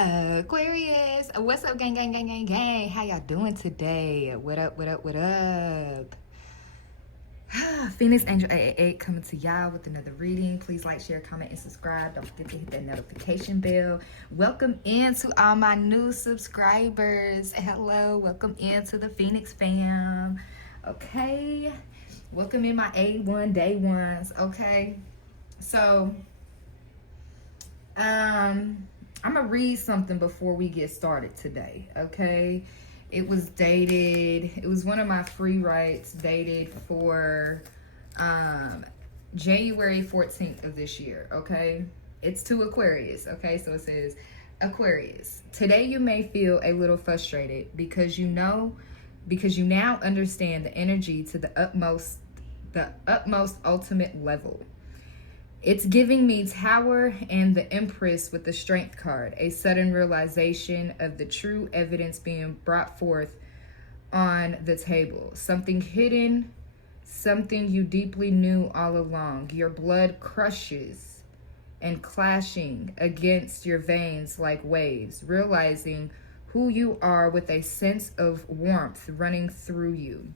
Aquarius, what's up, gang, gang, gang, gang, gang? How y'all doing today? What up, what up, what up? Phoenix Angel 888 coming to y'all with another reading. Please like, share, comment, and subscribe. Don't forget to hit that notification bell. Welcome in to all my new subscribers. Hello, welcome into the Phoenix fam. Okay, welcome in my A1 day ones. Okay, so I'm gonna read something before we get started today. Okay, it was one of my free writes dated for January 14th of this year. Okay, it's to Aquarius. Okay, so it says, Aquarius, today you may feel a little frustrated because you now understand the energy to the utmost ultimate level. It's giving me Tower and the Empress with the Strength card, a sudden realization of the true evidence being brought forth on the table. Something hidden, something you deeply knew all along. Your blood crushes and clashing against your veins like waves, realizing who you are with a sense of warmth running through you.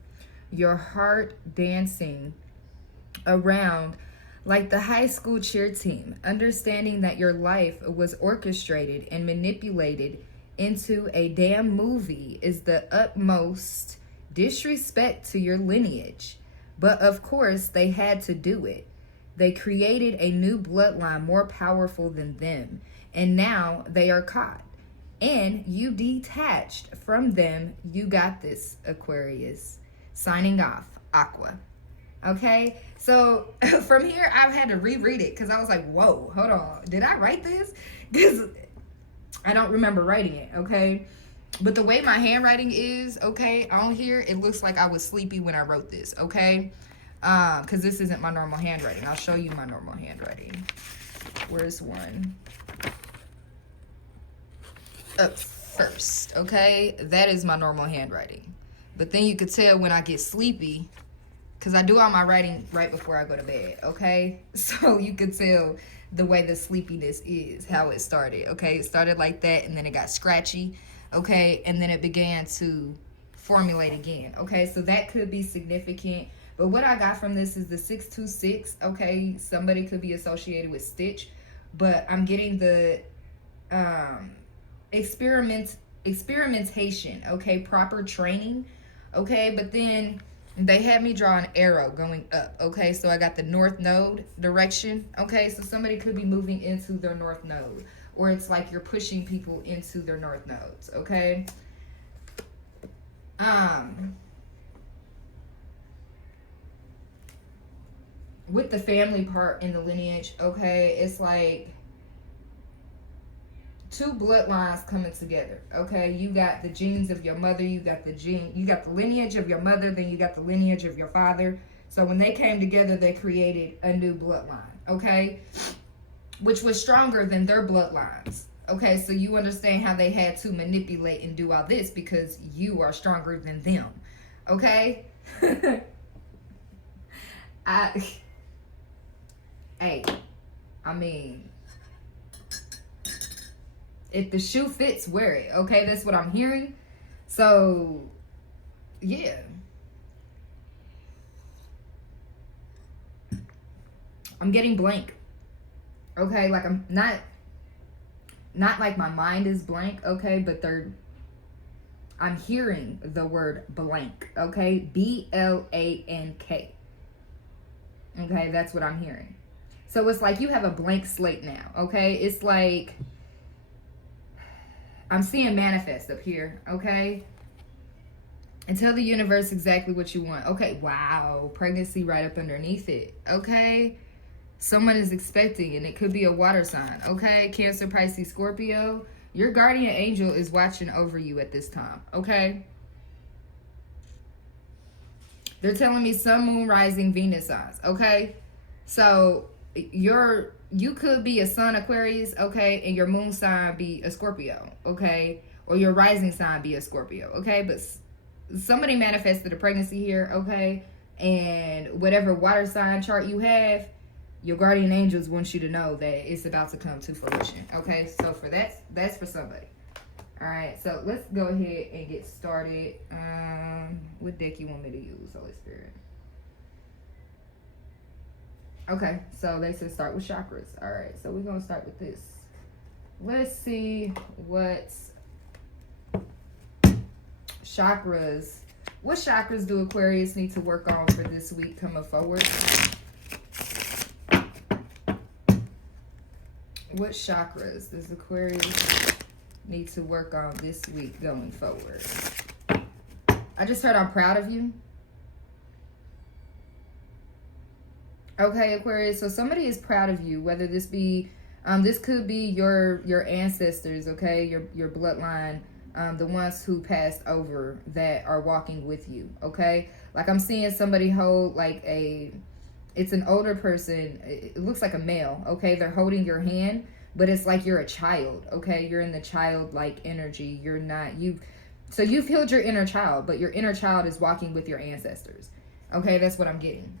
Your heart dancing around like the high school cheer team, understanding that your life was orchestrated and manipulated into a damn movie is the utmost disrespect to your lineage. But of course, they had to do it. They created a new bloodline more powerful than them, and now they are caught. And you detached from them. You got this, Aquarius. Signing off, Aqua. Okay, so from here I've had to reread it because I was like, whoa, hold on, did I write this? Because I don't remember writing it. Okay, but the way my handwriting is, okay, on here it looks like I was sleepy when I wrote this. Okay, because this isn't my normal handwriting. I'll show you my normal handwriting. Where's one? Up first. Okay, that is my normal handwriting, but then you could tell when I get sleepy, because I do all my writing right before I go to bed, okay? So you could tell the way the sleepiness is, how it started, okay? It started like that, and then it got scratchy, okay? And then it began to formulate again, okay? So that could be significant. But what I got from this is the 626, okay? Somebody could be associated with Stitch, but I'm getting the experimentation, okay? Proper training, okay? But then they had me draw an arrow going up, okay? So I got the north node direction, okay? So somebody could be moving into their north node, or it's like you're pushing people into their north nodes, okay? With the family part in the lineage, okay, it's like two bloodlines coming together, okay? You got the genes of your mother, you got the lineage of your mother, then you got the lineage of your father. So when they came together, they created a new bloodline, okay? Which was stronger than their bloodlines, okay? So you understand how they had to manipulate and do all this because you are stronger than them, okay? I mean, if the shoe fits, wear it. Okay, that's what I'm hearing. So, yeah. I'm getting blank. Okay, like I'm not like my mind is blank, okay, but I'm hearing the word blank, okay? B-L-A-N-K. Okay, that's what I'm hearing. So it's like you have a blank slate now, okay? It's like I'm seeing manifest up here, okay? And tell the universe exactly what you want. Okay, wow, pregnancy right up underneath it, okay? Someone is expecting, and it could be a water sign, okay? Cancer, Pisces, Scorpio. Your guardian angel is watching over you at this time, okay? They're telling me sun, moon, rising, Venus signs, okay? So you could be a sun Aquarius, okay, and your moon sign be a Scorpio, okay, or your rising sign be a Scorpio, okay, but somebody manifested a pregnancy here, okay, and whatever water sign chart you have, your guardian angels want you to know that it's about to come to fruition. Okay, so for that's for somebody. All right, so let's go ahead and get started. What deck you want me to use, Holy Spirit? Okay, so they said start with chakras. All right, so we're gonna start with this. Let's see what chakras. What chakras do Aquarius need to work on for this week coming forward? What chakras does Aquarius need to work on this week going forward? I just heard I'm proud of you. Okay, Aquarius, so somebody is proud of you, whether this be, this could be your ancestors, okay, your bloodline, the ones who passed over that are walking with you, okay? Like I'm seeing somebody hold like it's an older person, it looks like a male, okay? They're holding your hand, but it's like you're a child, okay? You're in the childlike energy. You're not, so you've healed your inner child, but your inner child is walking with your ancestors, okay? That's what I'm getting.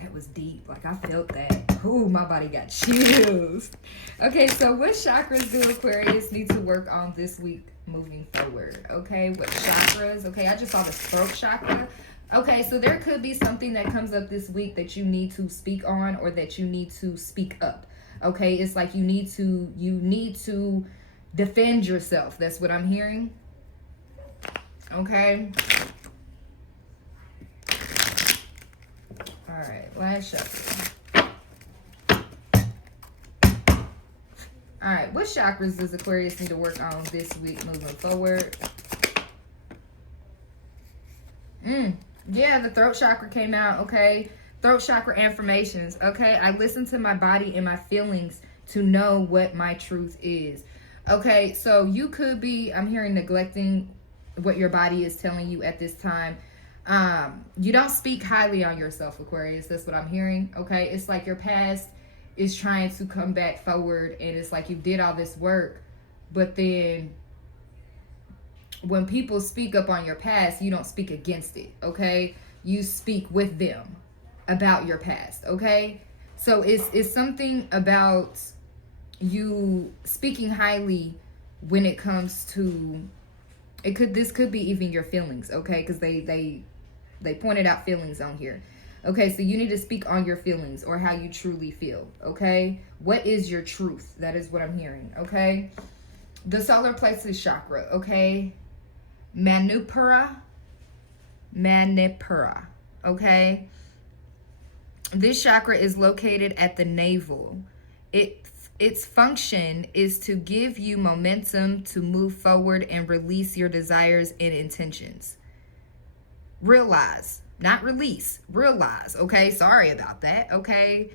That was deep. Like I felt that. Ooh, my body got chills. Okay, so what chakras do Aquarius need to work on this week moving forward? Okay, what chakras? Okay, I just saw the throat chakra. Okay, so there could be something that comes up this week that you need to speak on or that you need to speak up. Okay, it's like you need to defend yourself. That's what I'm hearing. Okay. All right, last chakra. All right, what chakras does Aquarius need to work on this week moving forward? Yeah, the throat chakra came out, okay? Throat chakra affirmations, okay? I listen to my body and my feelings to know what my truth is. Okay, so you could be, I'm hearing, neglecting what your body is telling you at this time. You don't speak highly on yourself, Aquarius. That's what I'm hearing, okay? It's like your past is trying to come back forward, and it's like you did all this work, but then when people speak up on your past, you don't speak against it, okay? You speak with them about your past, okay? So it's something about you speaking highly when it comes to, this could be even your feelings, okay? Because they pointed out feelings on here. Okay, so you need to speak on your feelings or how you truly feel, okay? What is your truth? That is what I'm hearing, okay? The solar plexus chakra, okay? Manipura, okay? This chakra is located at the navel. Its function is to give you momentum to move forward and release your desires and intentions. Realize, not release, realize, okay? Sorry about that, okay?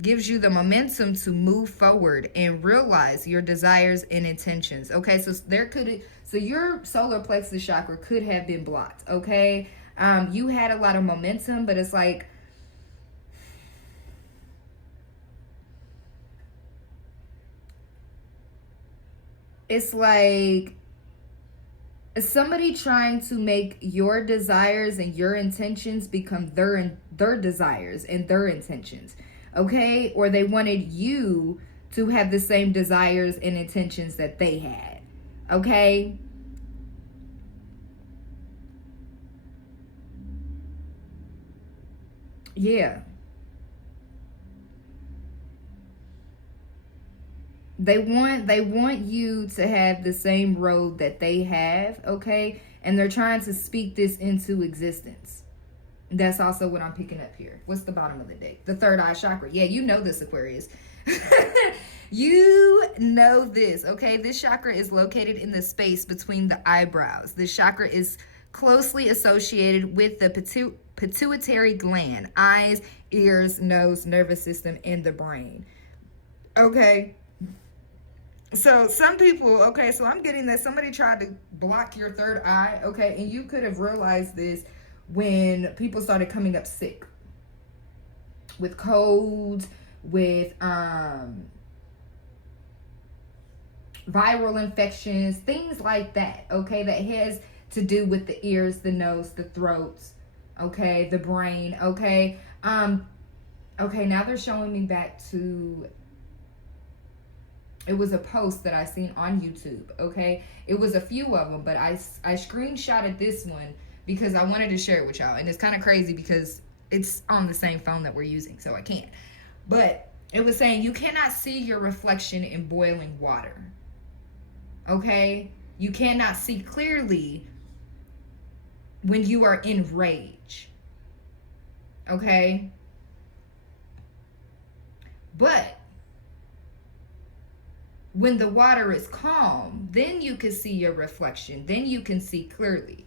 Gives you the momentum to move forward and realize your desires and intentions, okay? So your solar plexus chakra could have been blocked, okay? You had a lot of momentum, but it's like, somebody trying to make your desires and your intentions become their desires and their intentions, okay? Or they wanted you to have the same desires and intentions that they had, okay? Yeah. They want you to have the same road that they have, okay? And they're trying to speak this into existence. That's also what I'm picking up here. What's the bottom of the deck? The third eye chakra. Yeah, you know this, Aquarius. You know this, okay? This chakra is located in the space between the eyebrows. This chakra is closely associated with the pituitary gland, eyes, ears, nose, nervous system, and the brain. Okay? So some people, okay, so I'm getting that somebody tried to block your third eye, okay, and you could have realized this when people started coming up sick with colds, with viral infections, things like that, okay, that has to do with the ears, the nose, the throat, okay, the brain, okay. Okay, now they're showing me back to, it was a post that I seen on YouTube, okay? It was a few of them, but I screenshotted this one because I wanted to share it with y'all. And it's kind of crazy because it's on the same phone that we're using, so I can't. But it was saying you cannot see your reflection in boiling water, okay? You cannot see clearly when you are in rage, okay? But when the water is calm, then you can see your reflection. Then you can see clearly.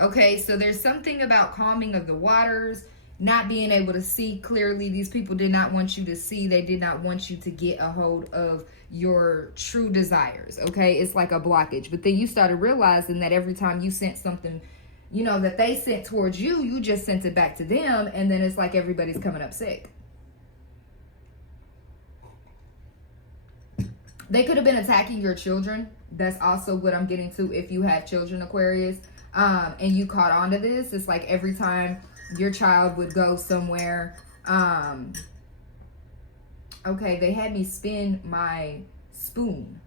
Okay, so there's something about calming of the waters, not being able to see clearly. These people did not want you to see. They did not want you to get a hold of your true desires. Okay, it's like a blockage. But then you started realizing that every time you sent something, you know, that they sent towards you, you just sent it back to them. And then it's like everybody's coming up sick. They could have been attacking your children. That's also what I'm getting to if you have children, Aquarius. And you caught on to this. It's like every time your child would go somewhere. Okay, they had me spin my spoon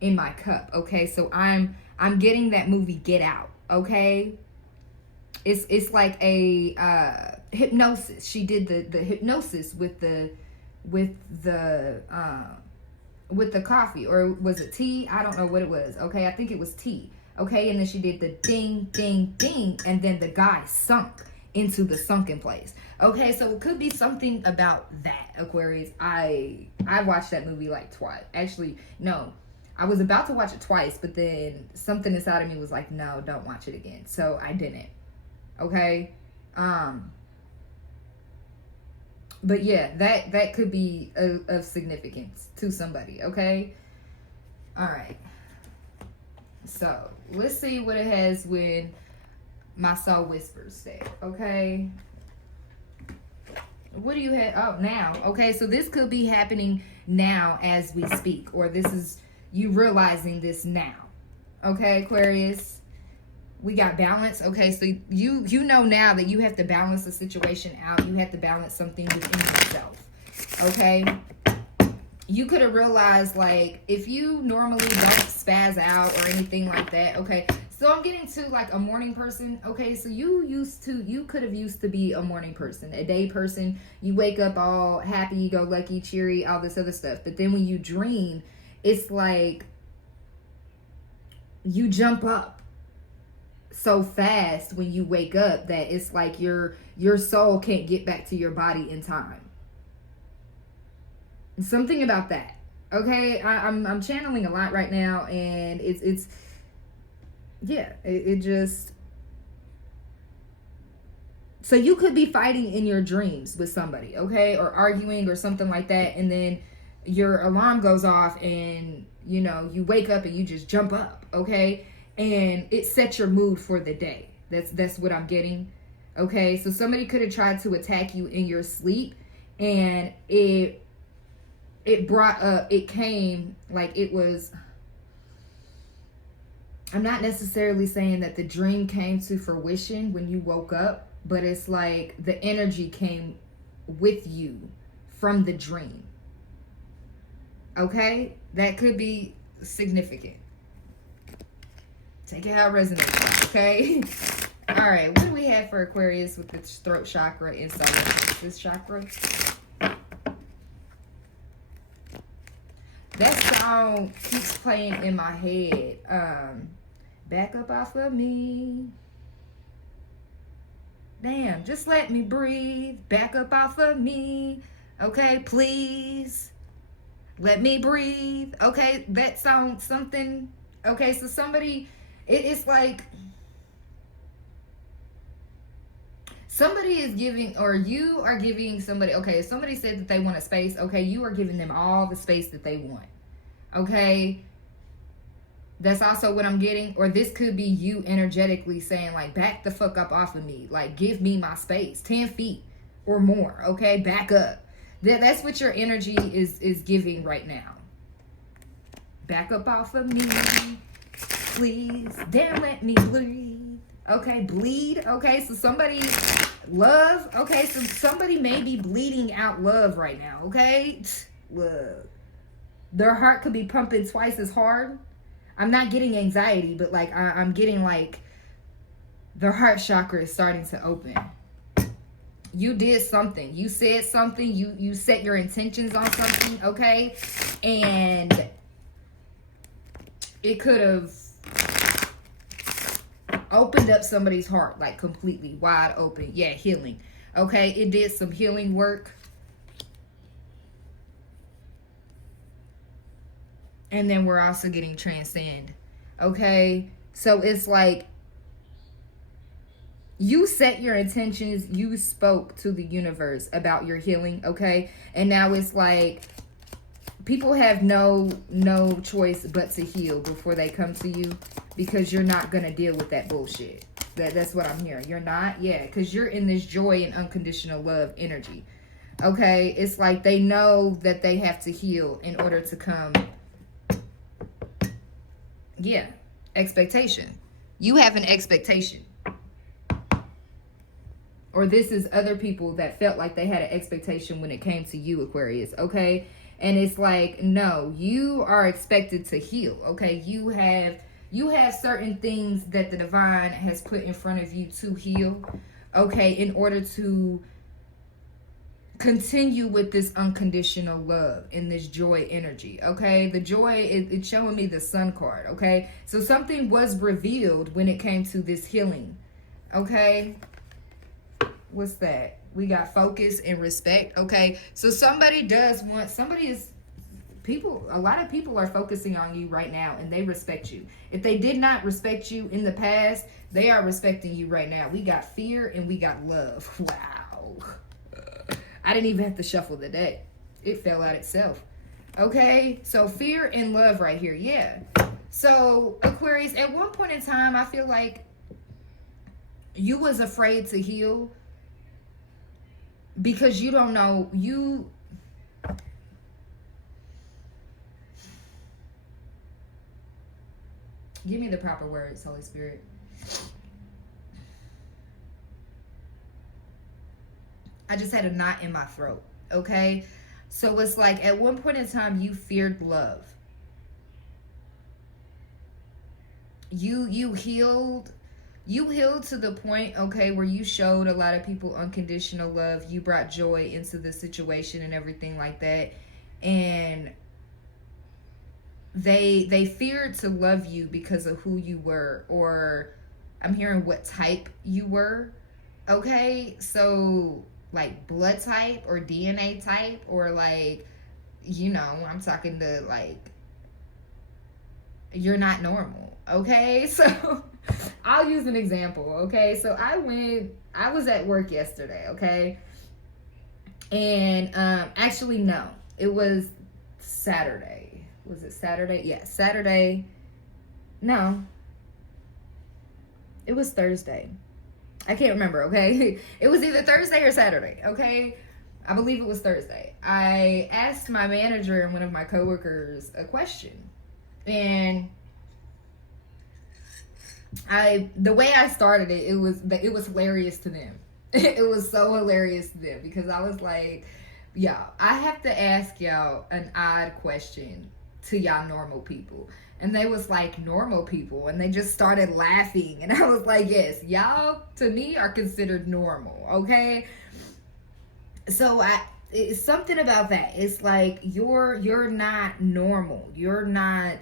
in my cup. Okay, so I'm getting that movie Get Out. Okay, it's like a hypnosis. She did the hypnosis with the coffee, or was it tea? I don't know what it was. Okay, I think it was tea. Okay, and then she did the ding, ding, ding, and then the guy sunk into the sunken place. Okay, so it could be something about that, Aquarius. I watched that movie like twice. Actually, no, I was about to watch it twice, but then something inside of me was like, no, don't watch it again. So I didn't. Okay, but yeah, that could be of significance to somebody, okay? All right. So, let's see what it has with my soul whispers there, okay? What do you have? Oh, now. Okay, so this could be happening now as we speak, or this is you realizing this now. Okay, Aquarius? We got balance. Okay, so you know now that you have to balance the situation out. You have to balance something within yourself. Okay? You could have realized, like, if you normally don't spaz out or anything like that. Okay, so I'm getting to like a morning person. Okay, so you could have used to be a morning person, a day person. You wake up all happy, go lucky, cheery, all this other stuff. But then when you dream, it's like you jump up so fast when you wake up that it's like your soul can't get back to your body in time. Something about that. Okay, I'm channeling a lot right now, and it's yeah, it just, so you could be fighting in your dreams with somebody, okay, or arguing or something like that, and then your alarm goes off and you know you wake up and you just jump up, okay, and it sets your mood for the day. That's what I'm getting. Okay, so somebody could have tried to attack you in your sleep, and it came like it was, I'm not necessarily saying that the dream came to fruition when you woke up, but it's like the energy came with you from the dream. Okay, that could be significant. Take it how it resonates, okay? All right, what do we have for Aquarius with its throat chakra and solar plexus chakra? That song keeps playing in my head. Back up off of me. Damn, just let me breathe. Back up off of me. Okay, please. Let me breathe. Okay, that song, something. Okay, so somebody, it's like somebody is giving, or you are giving somebody, okay, if somebody said that they want a space, okay, you are giving them all the space that they want. Okay, that's also what I'm getting. Or this could be you energetically saying, like, back the fuck up off of me. Like, give me my space. 10 feet or more. Okay, back up. That's what your energy is giving right now. Back up off of me. Please. Damn, let me breathe. Okay, bleed. Okay, so somebody love. Okay, so somebody may be bleeding out love right now. Okay, love. Their heart could be pumping twice as hard. I'm not getting anxiety, but like I'm getting like their heart chakra is starting to open. You did something. You said something. You set your intentions on something. Okay, and it could have opened up somebody's heart, like completely wide open. Yeah, healing. Okay, it did some healing work. And then we're also getting transcend. Okay, so it's like you set your intentions, you spoke to the universe about your healing. Okay, and now it's like people have no choice but to heal before they come to you, because you're not gonna deal with that bullshit. That's what I'm hearing. You're not. Yeah, because you're in this joy and unconditional love energy. Okay, it's like they know that they have to heal in order to come. Yeah, expectation. You have an expectation. Or this is other people that felt like they had an expectation when it came to you, Aquarius. Okay, and it's like, no, you are expected to heal. Okay, you have certain things that the divine has put in front of you to heal. Okay, in order to continue with this unconditional love and this joy energy. Okay, the joy, it's showing me the sun card. Okay, so something was revealed when it came to this healing. Okay, what's that? We got focus and respect. Okay, so somebody does want, somebody is, people, a lot of people are focusing on you right now, and they respect you. If they did not respect you in the past, they are respecting you right now. We got fear and we got love. Wow. I didn't even have to shuffle the deck. It fell out itself. Okay, so fear and love right here. Yeah. So Aquarius, at one point in time, I feel like you was afraid to heal because you don't know, you give me the proper words, Holy Spirit. I just had a knot in my throat. Okay, so it's like at one point in time you feared love. You healed to the point, okay, where you showed a lot of people unconditional love. You brought joy into the situation and everything like that, and they feared to love you because of who you were, or I'm hearing what type you were. Okay, so like blood type or DNA type, or like, you know, I'm talking to like, you're not normal. Okay, so I'll use an example. Okay, so I was at work yesterday. Okay, and actually no, it was Saturday. Was it Saturday? Yeah, Saturday. No, it was Thursday. I can't remember, okay? It was either Thursday or Saturday, okay? I believe it was Thursday. I asked my manager and one of my coworkers a question. And the way I started it, it was hilarious to them. It was so hilarious to them because I was like, y'all, I have to ask y'all an odd question to y'all normal people. And they was like, normal people, and they just started laughing. And I was like, yes, y'all to me are considered normal. Okay, so it's something about that. It's like you're not normal. You're not.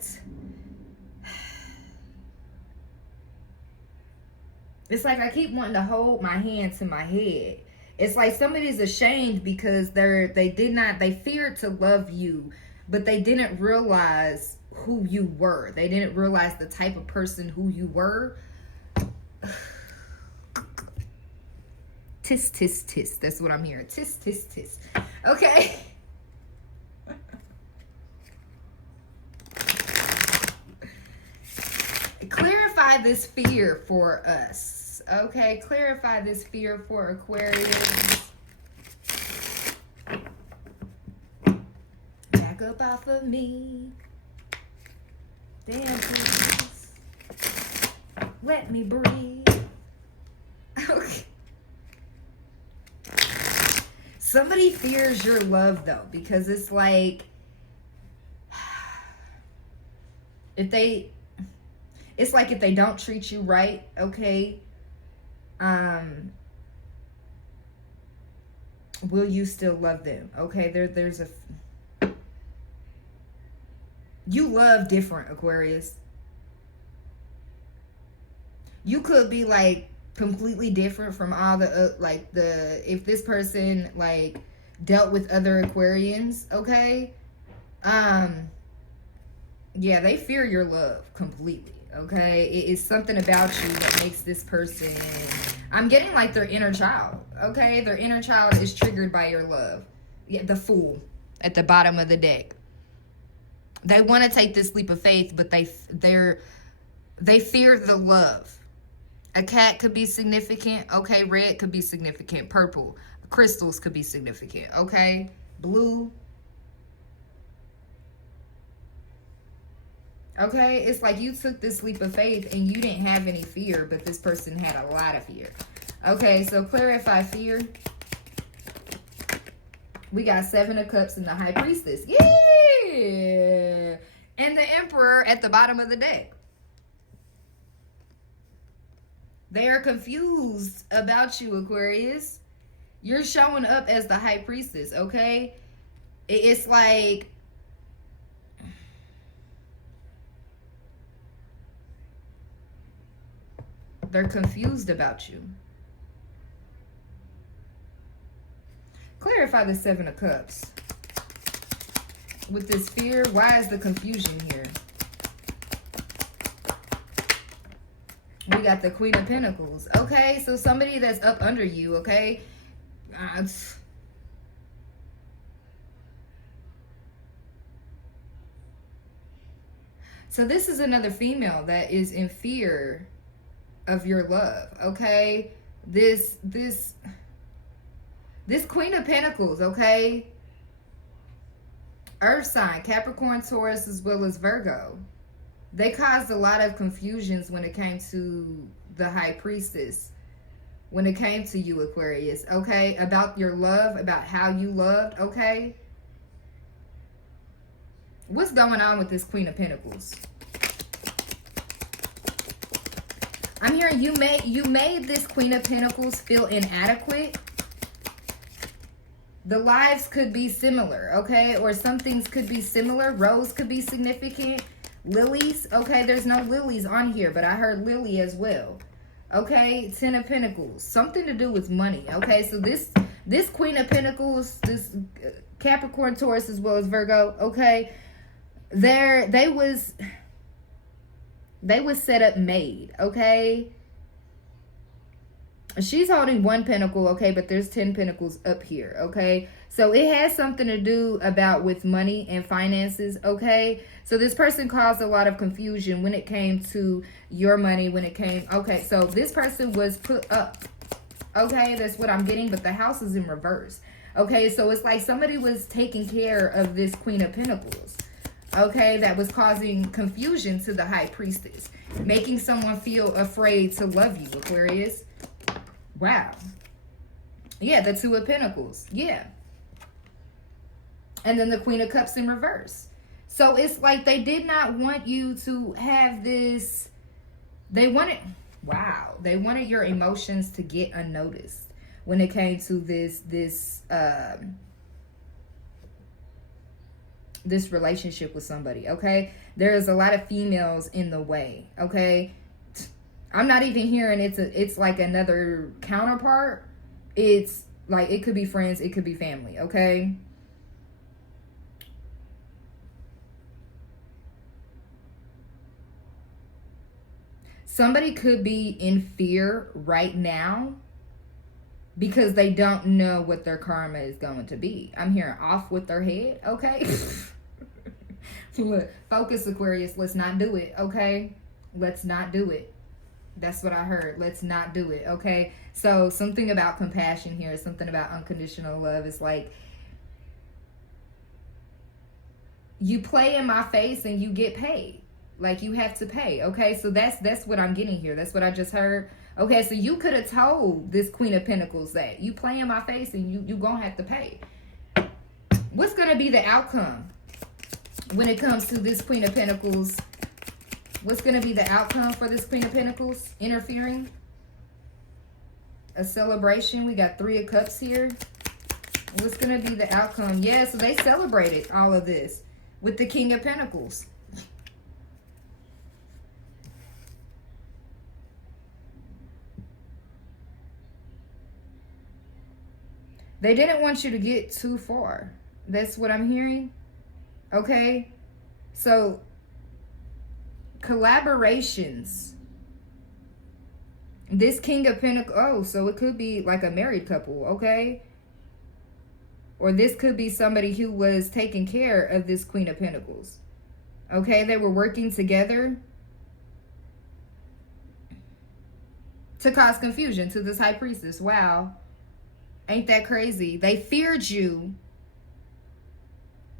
It's like I keep wanting to hold my hand to my head. It's like somebody's ashamed because they feared to love you, but they didn't realize who you were. They didn't realize the type of person who you were. Tis, tis, tis. That's what I'm hearing. Tis, tis, tis. Okay. Clarify this fear for us. Okay, clarify this fear for Aquarius. Back up off of me. Damn, please. Let me breathe. Okay. Somebody fears your love though, because it's like if they don't treat you right, okay, will you still love them? Okay, there's a you love different, Aquarius. You could be like completely different from all the if this person like dealt with other Aquarians, okay? Yeah, they fear your love completely, okay? It is something about you that makes this person, I'm getting like their inner child, okay? Their inner child is triggered by your love. Yeah, the Fool at the bottom of the deck. They want to take this leap of faith, but they fear the love. A cat could be significant, okay? Red could be significant. Purple, crystals could be significant, okay? Blue. Okay, it's like you took this leap of faith and you didn't have any fear, but this person had a lot of fear. Okay, so clarify fear. We got 7 of Cups and the High Priestess. Yeah! And the Emperor at the bottom of the deck. They are confused about you, Aquarius. You're showing up as the High Priestess, okay? It's like they're confused about you. Clarify the 7 of Cups. With this fear, why is the confusion here? We got the Queen of Pentacles. Okay, so somebody that's up under you, okay? So this is another female that is in fear of your love, okay? This Queen of Pentacles, okay? Earth sign, Capricorn, Taurus, as well as Virgo. They caused a lot of confusions when it came to the High Priestess. When it came to you, Aquarius, okay? About your love, about how you loved, okay? What's going on with this Queen of Pentacles? I'm hearing you made this Queen of Pentacles feel inadequate. The lives could be similar, okay? Or some things could be similar. Rose could be significant. Lilies, okay? There's no lilies on here, but I heard lily as well. Okay? 10 of Pentacles. Something to do with money, okay? So this Queen of Pentacles, this Capricorn, Taurus, as well as Virgo, okay? They was set up made, okay? She's holding 1 pentacle, okay, but there's 10 pentacles up here, okay? So it has something to do about with money and finances, okay? So this person caused a lot of confusion when it came to your money, when it came, okay, so this person was put up, okay? That's what I'm getting, but the house is in reverse, okay? So it's like somebody was taking care of this Queen of Pentacles, okay? That was causing confusion to the High Priestess, making someone feel afraid to love you, Aquarius. Wow. Yeah, the 2 of Pentacles. Yeah. And then the Queen of Cups in reverse. So it's like they did not want you to have this. They wanted your emotions to get unnoticed when it came to this relationship with somebody, okay? There's a lot of females in the way, okay? I'm not even hearing it's like another counterpart. It's like it could be friends, it could be family, okay? Somebody could be in fear right now because they don't know what their karma is going to be. I'm hearing off with their head, okay? Look, focus, Aquarius. Let's not do it, okay? Let's not do it. That's what I heard. Let's not do it, okay? So something about compassion here, something about unconditional love. It's like you play in my face and you get paid. Like you have to pay, okay? So that's what I'm getting here. That's what I just heard. Okay, so you could have told this Queen of Pentacles that you play in my face and you gonna have to pay. What's gonna be the outcome when it comes to this Queen of Pentacles? What's gonna be the outcome for this Queen of Pentacles interfering? A celebration. We got 3 of Cups here. What's gonna be the outcome? Yeah, so they celebrated all of this with the King of Pentacles. They didn't want you to get too far. That's what I'm hearing. Okay? So, collaborations. This King of Pentacles. Oh, so it could be like a married couple, okay? Or this could be somebody who was taking care of this Queen of Pentacles. Okay? They were working together to cause confusion to this High Priestess. Wow. Ain't that crazy? They feared you.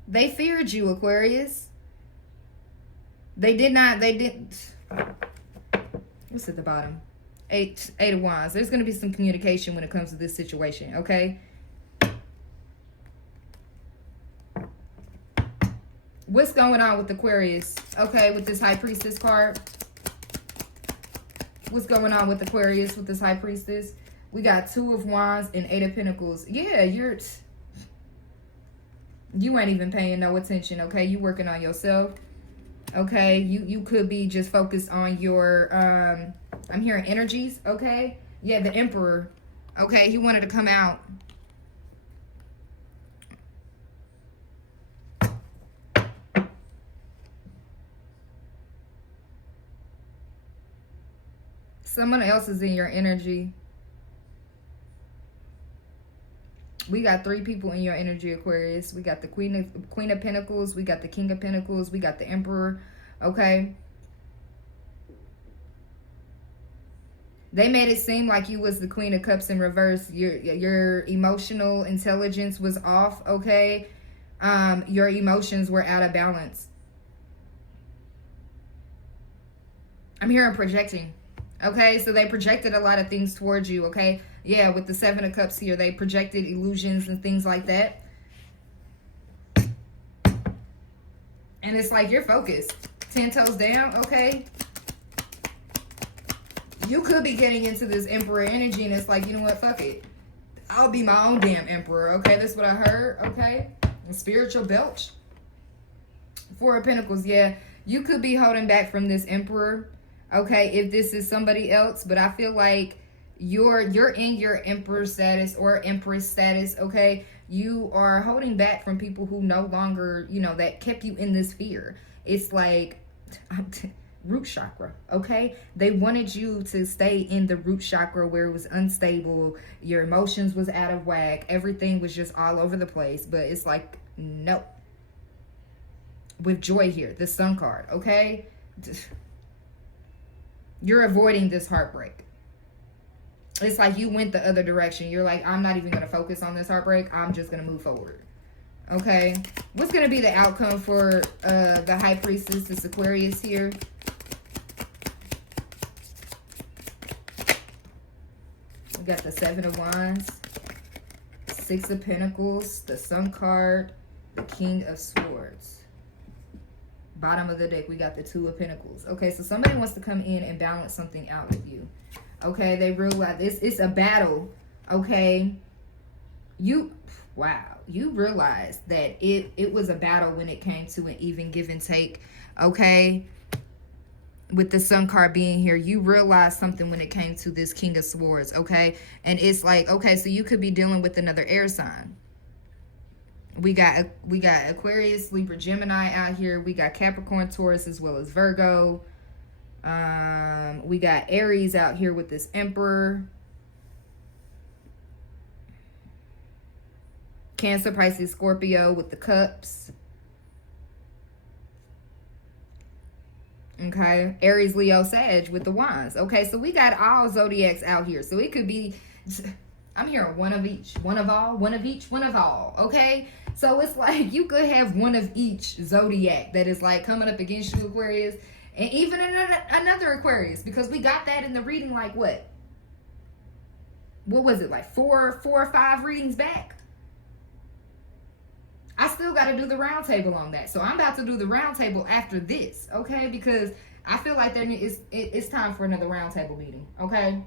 They feared you, Aquarius. They didn't. What's at the bottom? Eight of Wands. There's going to be some communication when it comes to this situation, okay? What's going on with Aquarius? Okay, with this High Priestess card. What's going on with Aquarius with this High Priestess? We got 2 of Wands and 8 of Pentacles. Yeah, you ain't even paying no attention, okay? You working on yourself, okay? You could be just focused on your, I'm hearing energies, okay? Yeah, the Emperor, okay? He wanted to come out. Someone else is in your energy. We got 3 people in your energy, Aquarius. We got the Queen of Pentacles. We got the King of Pentacles. We got the Emperor. Okay. They made it seem like you was the Queen of Cups in reverse. Your emotional intelligence was off, okay? Your emotions were out of balance. I'm hearing projecting. Okay, so they projected a lot of things towards you, okay? Yeah, with the 7 of Cups here, they projected illusions and things like that. And it's like you're focused. 10 toes down, okay? You could be getting into this Emperor energy and it's like, you know what, fuck it. I'll be my own damn Emperor, okay? That's what I heard, okay? And spiritual belch. 4 of Pentacles, yeah. You could be holding back from this Emperor, okay, if this is somebody else, but I feel like you're in your Emperor status or Empress status, okay? You are holding back from people who no longer, you know, that kept you in this fear. It's like root chakra, okay? They wanted you to stay in the root chakra where it was unstable, your emotions was out of whack, everything was just all over the place, but it's like, no. With joy here, the Sun card, okay? You're avoiding this heartbreak. It's like you went the other direction. You're like, I'm not even going to focus on this heartbreak. I'm just going to move forward. Okay. What's going to be the outcome for the High Priestess, this Aquarius here? We got the 7 of Wands, 6 of Pentacles, the Sun card, the King of Swords. Bottom of the deck, we got the 2 of Pentacles. Okay, so somebody wants to come in and balance something out with you. Okay, they realize it's a battle. Okay, wow, you realized that it was a battle when it came to an even give and take. Okay, with the Sun card being here, you realized something when it came to this King of Swords. Okay, and it's like, okay, so you could be dealing with another air sign. We got Aquarius, Libra, Gemini out here. We got Capricorn, Taurus, as well as Virgo. We got Aries out here with this Emperor. Cancer, Pisces, Scorpio with the Cups. Okay. Aries, Leo, Sag with the Wands. Okay, so we got all zodiacs out here. So it could be, I'm hearing one of each, one of all, one of each, one of all. Okay. So it's like you could have one of each zodiac that is like coming up against you, Aquarius, and even another Aquarius, because we got that in the reading like what? what was it, like four or five readings back? I still got to do the round table on that. So I'm about to do the round table after this, okay? Because I feel like it's time for another round table meeting, okay?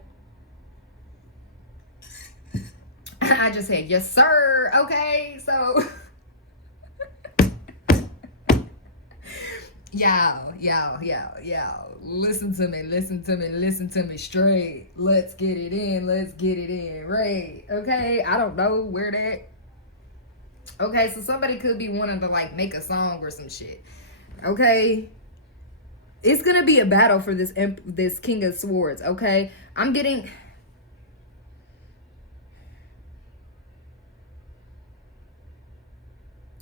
I just said, yes, sir, okay? So, y'all, listen to me straight. Let's get it in, right? Okay, I don't know where that. Okay, so somebody could be wanting to like make a song or some shit. Okay, it's gonna be a battle for this King of Swords. Okay, I'm getting.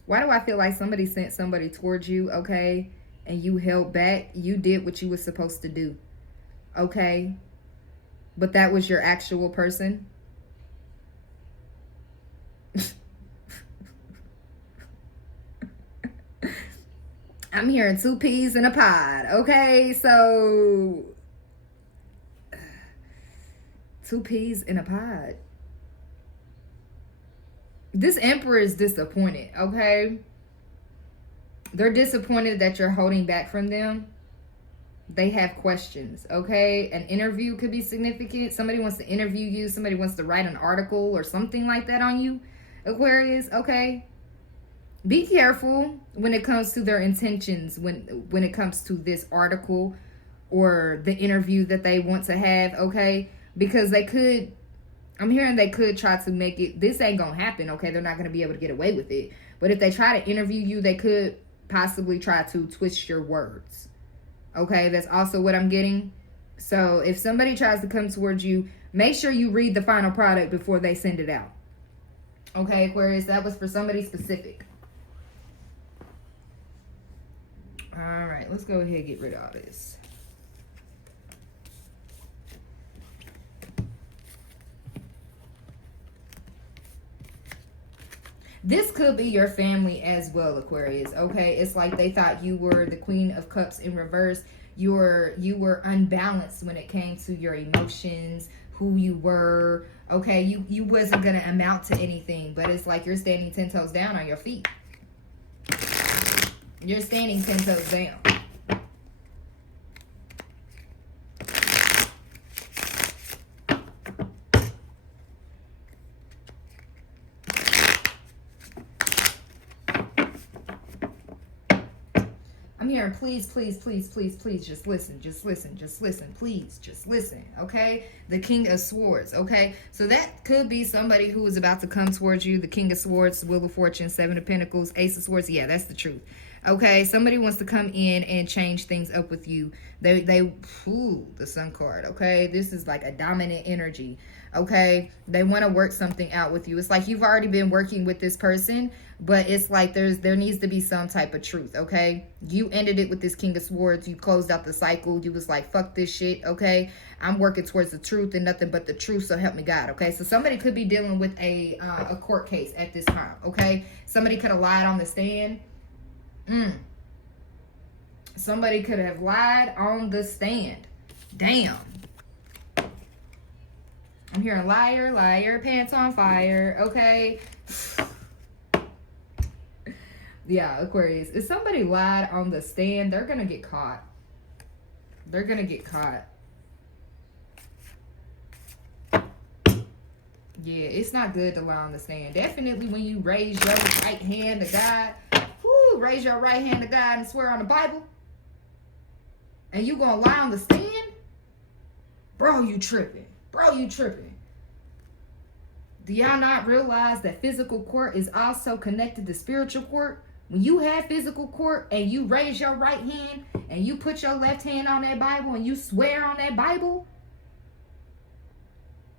Why do I feel like somebody sent somebody towards you? Okay, and you held back. You did what you were supposed to do. Okay, but that was your actual person. I'm hearing 2 peas in a pod. Okay, so 2 peas in a pod. This Emperor is disappointed. Okay, they're disappointed that you're holding back from them. They have questions. Okay, an interview could be significant. Somebody wants to interview you. Somebody wants to write an article or something like that on you, Aquarius. Okay, be careful when it comes to their intentions when it comes to this article or the interview that they want to have, okay? Because they could, I'm hearing they could try to make it, this ain't gonna happen, okay? They're not gonna be able to get away with it. But if they try to interview you, they could possibly try to twist your words, okay? That's also what I'm getting. So if somebody tries to come towards you, make sure you read the final product before they send it out. Okay, Aquarius, that was for somebody specific. All right, let's go ahead and get rid of all this. This could be your family as well, Aquarius, okay? It's like they thought you were the Queen of Cups in reverse. You were unbalanced when it came to your emotions, who you were, okay? You wasn't going to amount to anything, but it's like you're standing 10 toes down on your feet. You're standing 10 toes down. I'm hearing please, just listen, please, just listen, okay? The King of Swords, okay? So that could be somebody who is about to come towards you. The King of Swords, Wheel of Fortune, 7 of Pentacles, Ace of Swords. Yeah, that's the truth. Okay, somebody wants to come in and change things up with you. The Sun card, okay? This is like a dominant energy, okay? They want to work something out with you. It's like you've already been working with this person, but it's like there needs to be some type of truth, okay? You ended it with this King of Swords. You closed out the cycle. You was like, fuck this shit, okay? I'm working towards the truth and nothing but the truth, so help me God, okay? So somebody could be dealing with a court case at this time, okay? Somebody could have lied on the stand. Somebody could have lied on the stand. Damn. I'm hearing liar, liar, pants on fire, okay? Yeah, Aquarius. If somebody lied on the stand, they're going to get caught. They're going to get caught. Yeah, it's not good to lie on the stand. Definitely when you raise your right hand to God. Raise your right hand to God and swear on the Bible. And you going to lie on the stand? Bro, you tripping. Bro, you tripping. Do y'all not realize that physical court is also connected to spiritual court? When you have physical court and you raise your right hand and you put your left hand on that Bible and you swear on that Bible,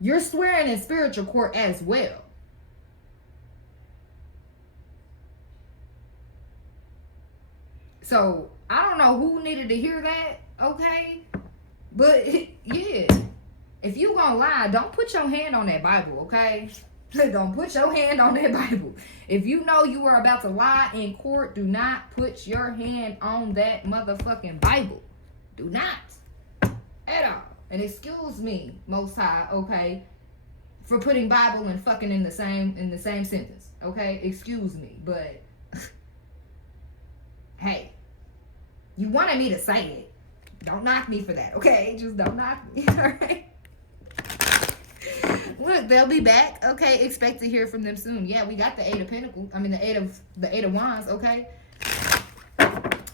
you're swearing in spiritual court as well. So, I don't know who needed to hear that, okay? But, yeah. If you gonna lie, don't put your hand on that Bible, okay? Don't put your hand on that Bible. If you know you are about to lie in court, do not put your hand on that motherfucking Bible. Do not. At all. And excuse me, Most High, okay? for putting Bible and fucking in the same sentence. Okay, excuse me, but hey, you wanted me to say it. Don't knock me for that, okay? Just don't knock me, all right? Look, they'll be back, okay? Expect to hear from them soon. Yeah, we got the Eight of Pentacles. I mean, the Eight of Wands, okay?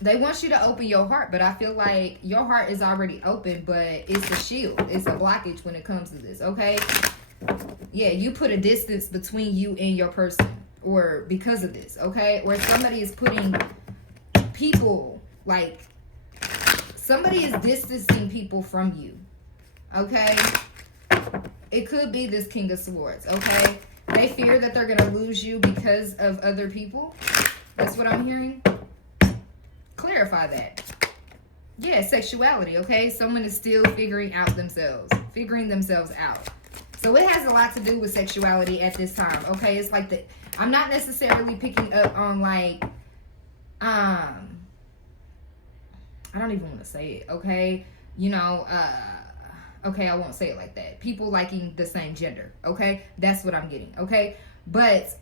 They want you to open your heart, but I feel like your heart is already open, but it's a shield. It's a blockage when it comes to this, okay? Yeah, you put a distance between you and your person, or because of this, okay? Or somebody is putting people, like, somebody is distancing people from you, okay? It could be this King of Swords, okay? They fear that they're going to lose you because of other people. That's what I'm hearing. Clarify that. Yeah, sexuality, okay? Someone is still figuring themselves out. So it has a lot to do with sexuality at this time, okay? It's like I'm not necessarily picking up on, like, I don't even want to say it, okay? You know, okay, I won't say it like that. People liking the same gender, okay? That's what I'm getting, okay? But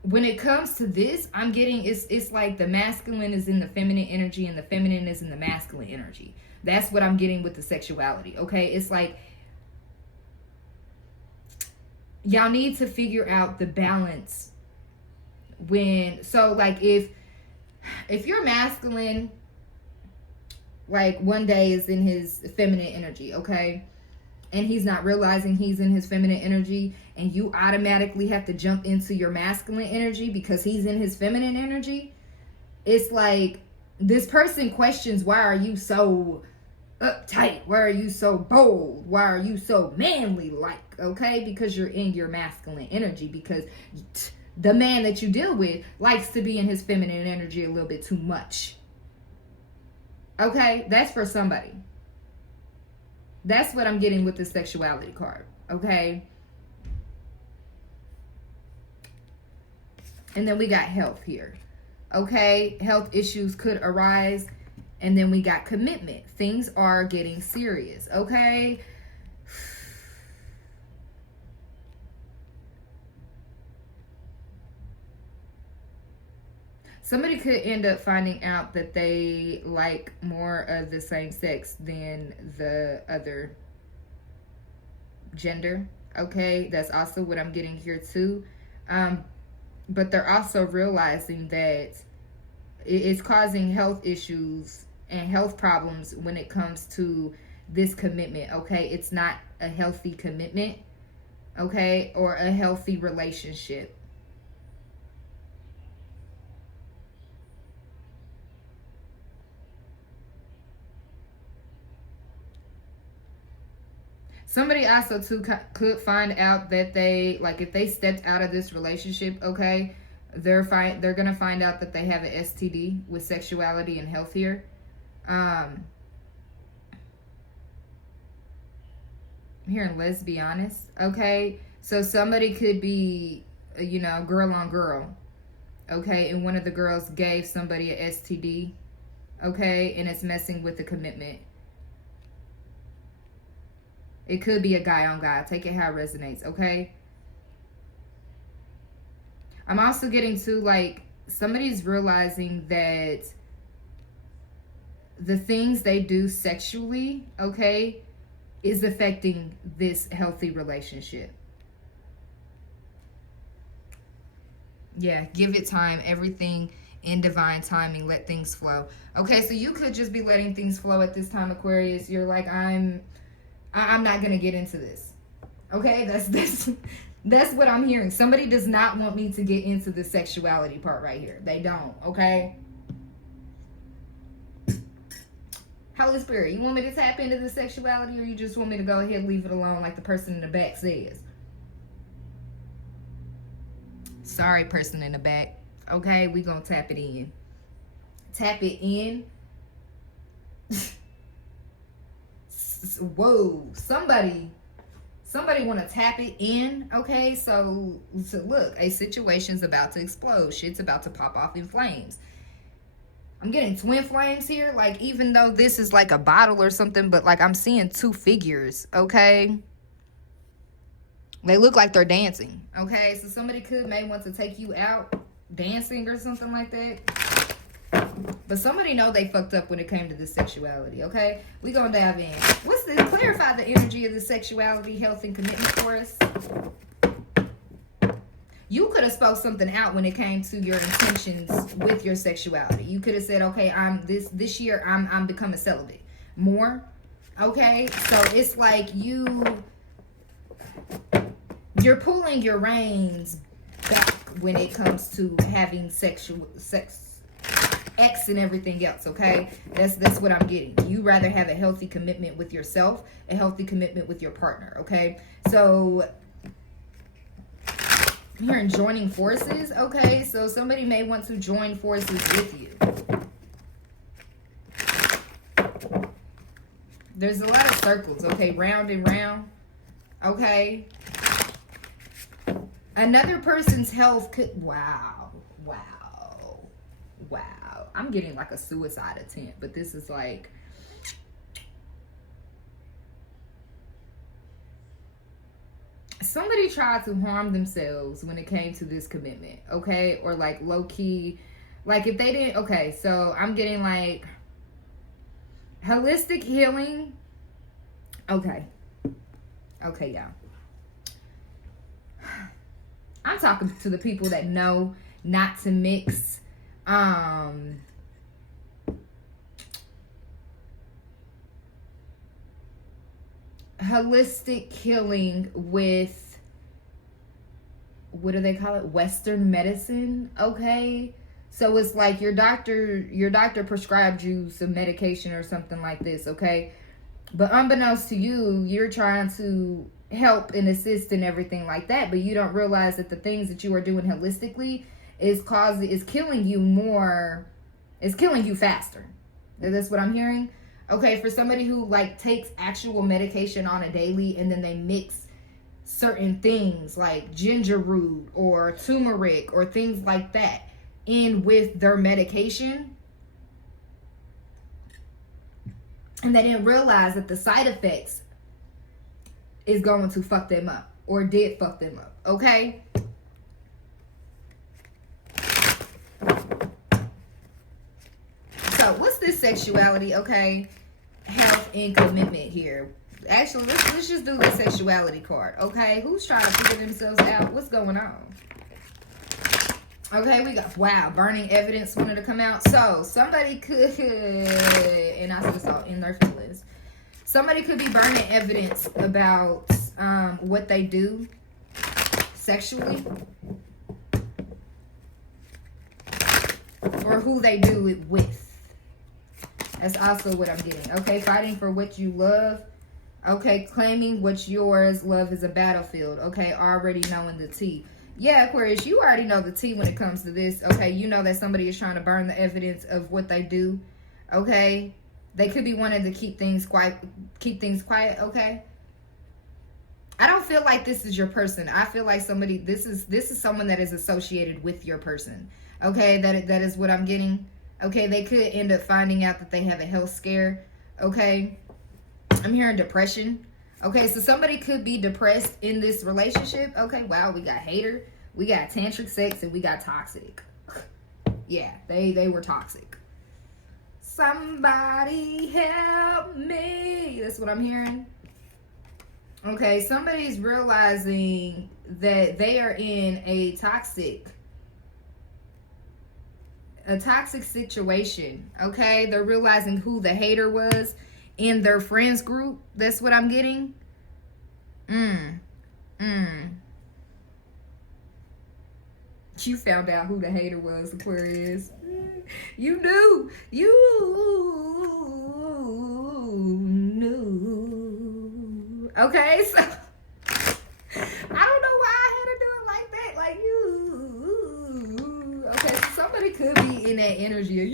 when it comes to this, I'm getting, it's like the masculine is in the feminine energy and the feminine is in the masculine energy. That's what I'm getting with the sexuality, okay? It's like y'all need to figure out the balance so like if you're masculine, like one day is in his feminine energy, okay? And he's not realizing he's in his feminine energy, and you automatically have to jump into your masculine energy because he's in his feminine energy. It's like this person questions, why are you so uptight? Why are you so bold? Why are you so manly like, okay? Because you're in your masculine energy, because the man that you deal with likes to be in his feminine energy a little bit too much. Okay, that's for somebody. That's what I'm getting with the sexuality card, okay? And then we got health here, okay? Health issues could arise. And then we got commitment. Things are getting serious, okay? Somebody could end up finding out that they like more of the same sex than the other gender, okay? That's also what I'm getting here too. But they're also realizing that it's causing health issues and health problems when it comes to this commitment, okay? It's not a healthy commitment, okay? Or a healthy relationship. Somebody also too could find out that they, like, if they stepped out of this relationship, okay, they're gonna find out that they have an STD with sexuality and health here. I'm hearing, let's be honest, okay? So somebody could be, you know, girl on girl, okay? And one of the girls gave somebody a STD, okay? And it's messing with the commitment. It could be a guy on guy. Take it how it resonates, okay? I'm also getting to, like, somebody's realizing that the things they do sexually, okay, is affecting this healthy relationship. Yeah, give it time. Everything in divine timing. Let things flow. Okay, so you could just be letting things flow at this time, Aquarius. You're like, I'm not going to get into this. Okay, that's what I'm hearing. Somebody does not want me to get into the sexuality part right here. They don't, okay? Holy Spirit, you want me to tap into the sexuality, or you just want me to go ahead and leave it alone like the person in the back says? Sorry, person in the back. Okay, we gonna tap it in. Tap it in. Whoa, somebody want to tap it in, okay? So look, a situation's about to explode. Shit's about to pop off in flames. I'm getting twin flames here, like, even though this is like a bottle or something, but like I'm seeing two figures, okay? They look like they're dancing. Okay, so somebody may want to take you out dancing or something like that. But somebody know they fucked up when it came to this sexuality. Okay, we gonna dive in. What's this? Clarify the energy of the sexuality, health, and commitment for us. You could have spoke something out when it came to your intentions with your sexuality. You could have said, okay, this year I'm becoming celibate more. Okay, so it's like you're pulling your reins back when it comes to having sex and everything else. Okay, that's what I'm getting. You rather have a healthy commitment with yourself, a healthy commitment with your partner. Okay, so you're in joining forces. Okay, so somebody may want to join forces with you. There's a lot of circles. Okay, round and round. Okay, another person's health could, wow. I'm getting like a suicide attempt, but this is like, somebody tried to harm themselves when it came to this commitment. Okay, or like low key, like if they didn't, okay, so I'm getting like holistic healing. Okay, y'all. I'm talking to the people that know not to mix holistic healing with, what do they call it, Western medicine. Okay, so it's like your doctor prescribed you some medication or something like this. Okay, but unbeknownst to you, you're trying to help and assist and everything like that, but you don't realize that the things that you are doing holistically is killing you more, is killing you faster. That's what I'm hearing. Okay, for somebody who like takes actual medication on a daily and then they mix certain things like ginger root or turmeric or things like that in with their medication, and they didn't realize that the side effects is going to fuck them up or did fuck them up. Okay, so what's this sexuality? Okay, health and commitment here. Actually, let's just do the sexuality card. Okay, who's trying to figure themselves out? What's going on? Okay, we got, wow, burning evidence wanted to come out. So somebody could, and I just saw in their feelings, somebody could be burning evidence about what they do sexually or who they do it with. That's also what I'm getting. Okay, fighting for what you love. Okay, claiming what's yours. Love is a battlefield. Okay, already knowing the tea. Yeah, Aquarius, you already know the tea when it comes to this. Okay, you know that somebody is trying to burn the evidence of what they do. Okay, they could be wanting to keep things quiet. Okay, I don't feel like this is your person. I feel like somebody. This is someone that is associated with your person. Okay, that is what I'm getting. Okay, they could end up finding out that they have a health scare. Okay, I'm hearing depression. Okay, so somebody could be depressed in this relationship. Okay, wow, we got hater, we got tantric sex, and we got toxic. Yeah, they were toxic. Somebody help me. That's what I'm hearing. Okay, somebody's realizing that they are in a toxic situation. Okay, they're realizing who the hater was in their friends group. That's what I'm getting. You found out who the hater was, Aquarius. You knew. Okay, so I don't know why I had to do it like that. Like you. Okay, so somebody could be in that energy of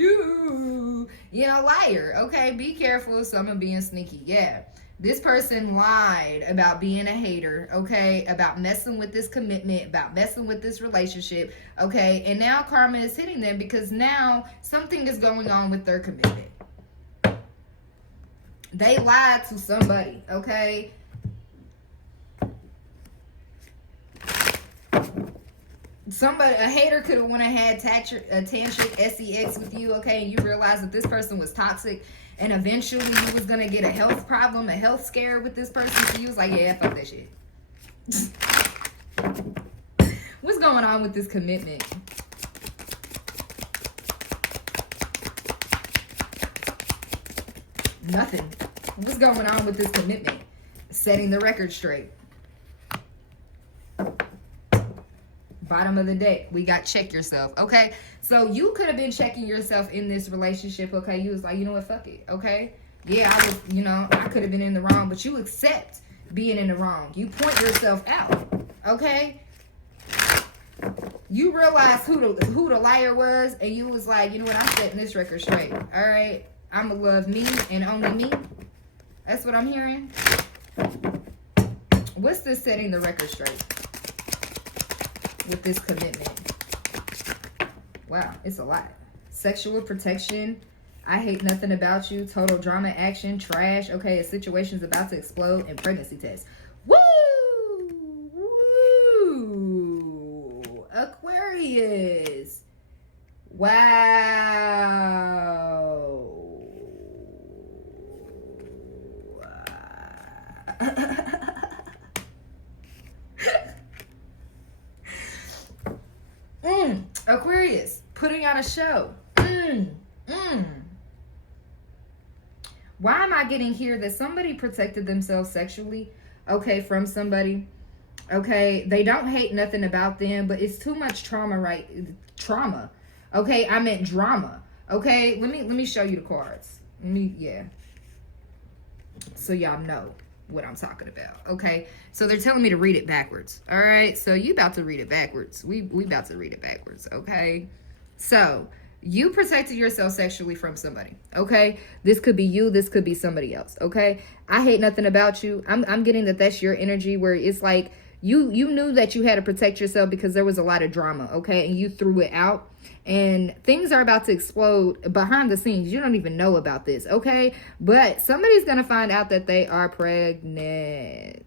you know, liar. Okay, be careful of someone being sneaky. Yeah, this person lied about being a hater. Okay, about messing with this commitment, about messing with this relationship. Okay, and now karma is hitting them because now something is going on with their commitment. They lied to somebody. Okay, Somebody, a hater could have went ahead, a tantric sex with you, okay, and you realize that this person was toxic, and eventually you was gonna get a health problem, a health scare with this person, so you was like, yeah, fuck that shit. What's going on with this commitment? Nothing. What's going on with this commitment? Setting the record straight. Bottom of the deck, we got check yourself, okay? So you could have been checking yourself in this relationship, okay? You was like, you know what, fuck it, okay? Yeah, I was, you know, I could have been in the wrong, but you accept being in the wrong. You point yourself out, okay? You realize who the liar was, and you was like, you know what, I'm setting this record straight, all right? I'ma love me and only me. That's what I'm hearing. What's this setting the record straight with this commitment? Wow, it's a lot. Sexual protection. I hate nothing about you. Total drama, action, trash. Okay, a situation's about to explode, and pregnancy test. Woo! Woo! Aquarius. Wow. Aquarius, putting on a show. Why am I getting here that somebody protected themselves sexually, okay, from somebody? Okay, they don't hate nothing about them, but it's too much trauma, right? Trauma. Okay, I meant drama. Okay, let me show you the cards. So y'all know what I'm talking about. Okay, so they're telling me to read it backwards. All right, so you about to read it backwards. We about to read it backwards. Okay, so you protected yourself sexually from somebody. Okay, this could be you, this could be somebody else. Okay, I hate nothing about you. I'm getting that that's your energy, where it's like you knew that you had to protect yourself because there was a lot of drama. Okay, and you threw it out, and things are about to explode behind the scenes. You don't even know about this, okay? But somebody's going to find out that they are pregnant.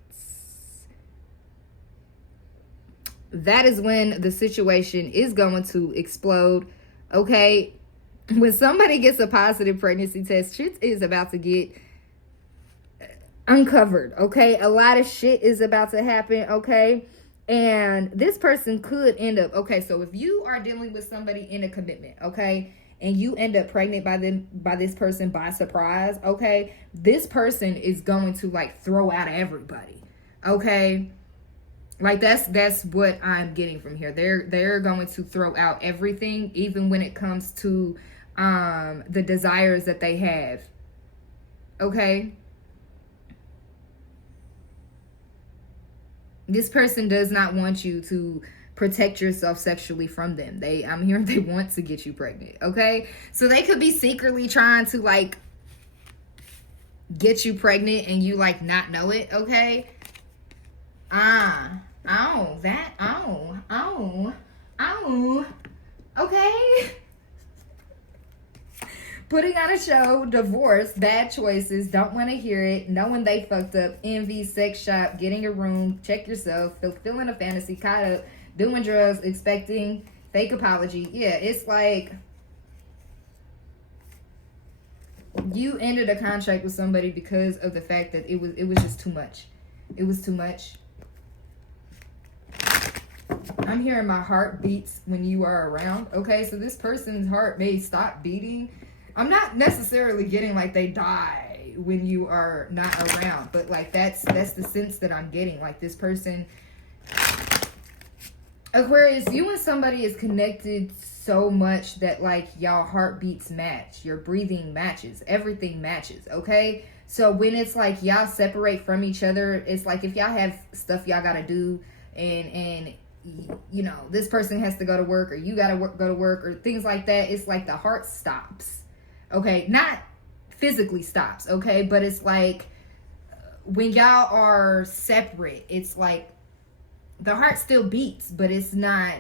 That is when the situation is going to explode, okay? When somebody gets a positive pregnancy test, shit is about to get uncovered, okay? A lot of shit is about to happen, okay? And this person could end up, okay, so if you are dealing with somebody in a commitment, okay, and you end up pregnant by this person by surprise, okay, this person is going to like throw out everybody, okay? Like that's what I'm getting from here. They're going to throw out everything, even when it comes to the desires that they have, okay? This person does not want you to protect yourself sexually from them. I'm hearing they want to get you pregnant, okay? So they could be secretly trying to like get you pregnant and you like not know it, okay? Okay? Putting on a show, divorce, bad choices, don't want to hear it, knowing they fucked up, envy, sex shop, getting a room, check yourself, fulfilling a fantasy, caught up, doing drugs, expecting, fake apology. Yeah, it's like you ended a contract with somebody because of the fact that it was just too much. It was too much. I'm hearing my heart beats when you are around. Okay, so this person's heart may stop beating. I'm not necessarily getting like they die when you are not around, but like that's the sense that I'm getting. Like this person, Aquarius, you and somebody is connected so much that like y'all heartbeats match, your breathing matches, everything matches, okay? So when it's like y'all separate from each other, it's like if y'all have stuff y'all gotta do and you know, this person has to go to work or you gotta go to work or things like that, it's like the heart stops. Okay, not physically stops, okay? But it's like when y'all are separate, it's like the heart still beats, but it's not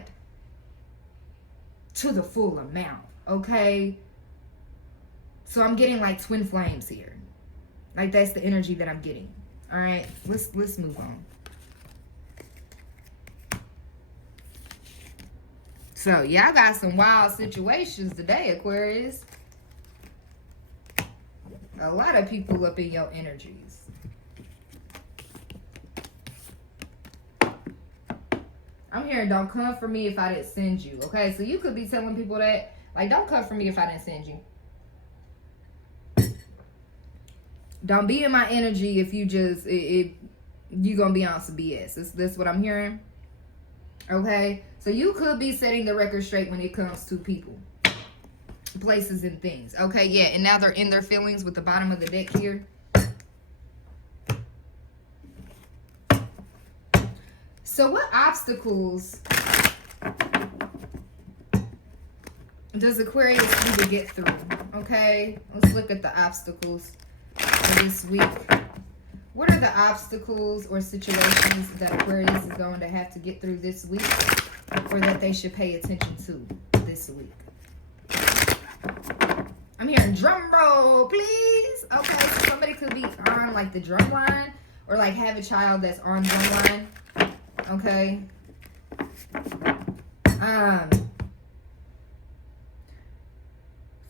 to the full amount, okay? So I'm getting like twin flames here. Like that's the energy that I'm getting. All right, let's move on. So y'all got some wild situations today, Aquarius. A lot of people up in your energies. I'm hearing don't come for me if I didn't send you. Okay, so you could be telling people that, like, don't come for me if I didn't send you. Don't be in my energy if you just, you gonna be on some BS. That's what I'm hearing. Okay, so you could be setting the record straight when it comes to people, places, and things. Okay, yeah, and now they're in their feelings with the bottom of the deck here. So what obstacles does Aquarius need to get through? Okay, let's look at the obstacles for this week. What are the obstacles or situations that Aquarius is going to have to get through this week, or that they should pay attention to this week? I'm hearing drum roll, please. Okay, so somebody could be on like the drum line, or like have a child that's on drum line. Okay.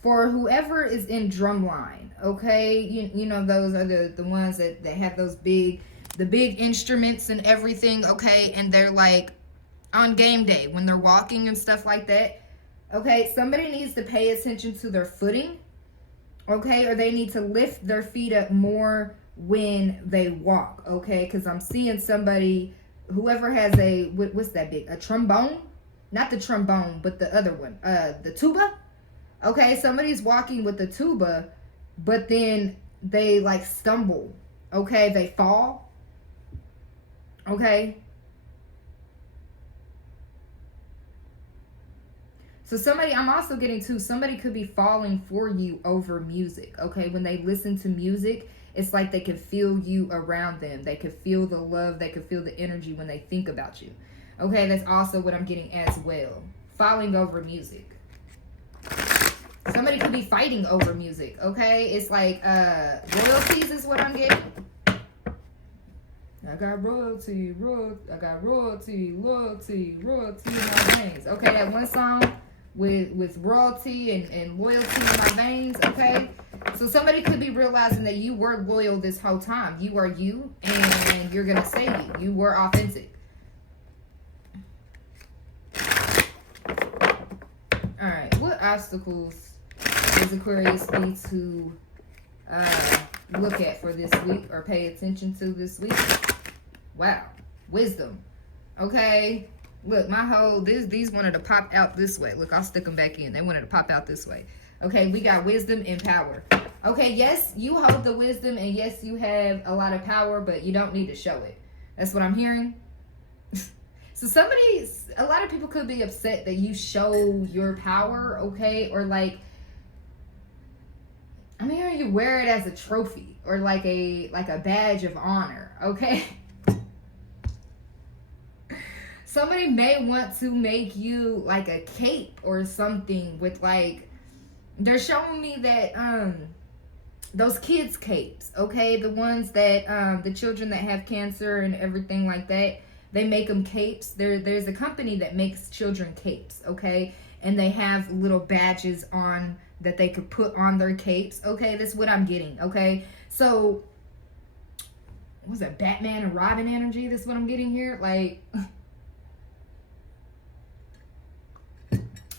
For whoever is in drumline, okay, you know, those are the ones that have those the big instruments and everything, okay, and they're like on game day when they're walking and stuff like that. Okay, somebody needs to pay attention to their footing, okay, or they need to lift their feet up more when they walk, okay, because I'm seeing somebody, whoever has what's that big, a trombone? Not the trombone, but the other one, the tuba. Okay, somebody's walking with the tuba, but then they like stumble. Okay, they fall. Okay. So I'm also getting too, somebody could be falling for you over music. Okay, when they listen to music, it's like they can feel you around them. They can feel the love. They can feel the energy when they think about you. Okay, that's also what I'm getting as well. Falling over music. Somebody could be fighting over music, okay? It's like royalties is what I'm getting. I got royalty in my veins. Okay, that one song with royalty and loyalty in my veins, okay? So somebody could be realizing that you were loyal this whole time. You are you, and you're going to say you. You were authentic. All right, what obstacles does Aquarius need to look at for this week or pay attention to this week? Wow, wisdom. Okay, look, these wanted to pop out this way. Look, I'll stick them back in. They wanted to pop out this way. Okay, we got wisdom and power. Okay, yes, you hold the wisdom, and yes, you have a lot of power, but you don't need to show it. That's what I'm hearing. So a lot of people could be upset that you show your power, okay? Or like, I'm hearing you wear it as a trophy or like a badge of honor, okay? Somebody may want to make you like a cape or something with like, they're showing me that those kids capes, okay? The ones that the children that have cancer and everything like that, they make them capes. There's a company that makes children capes, okay? And they have little badges on that they could put on their capes, okay? That's what I'm getting, okay? So, what's that, Batman and Robin energy? That's what I'm getting here, like...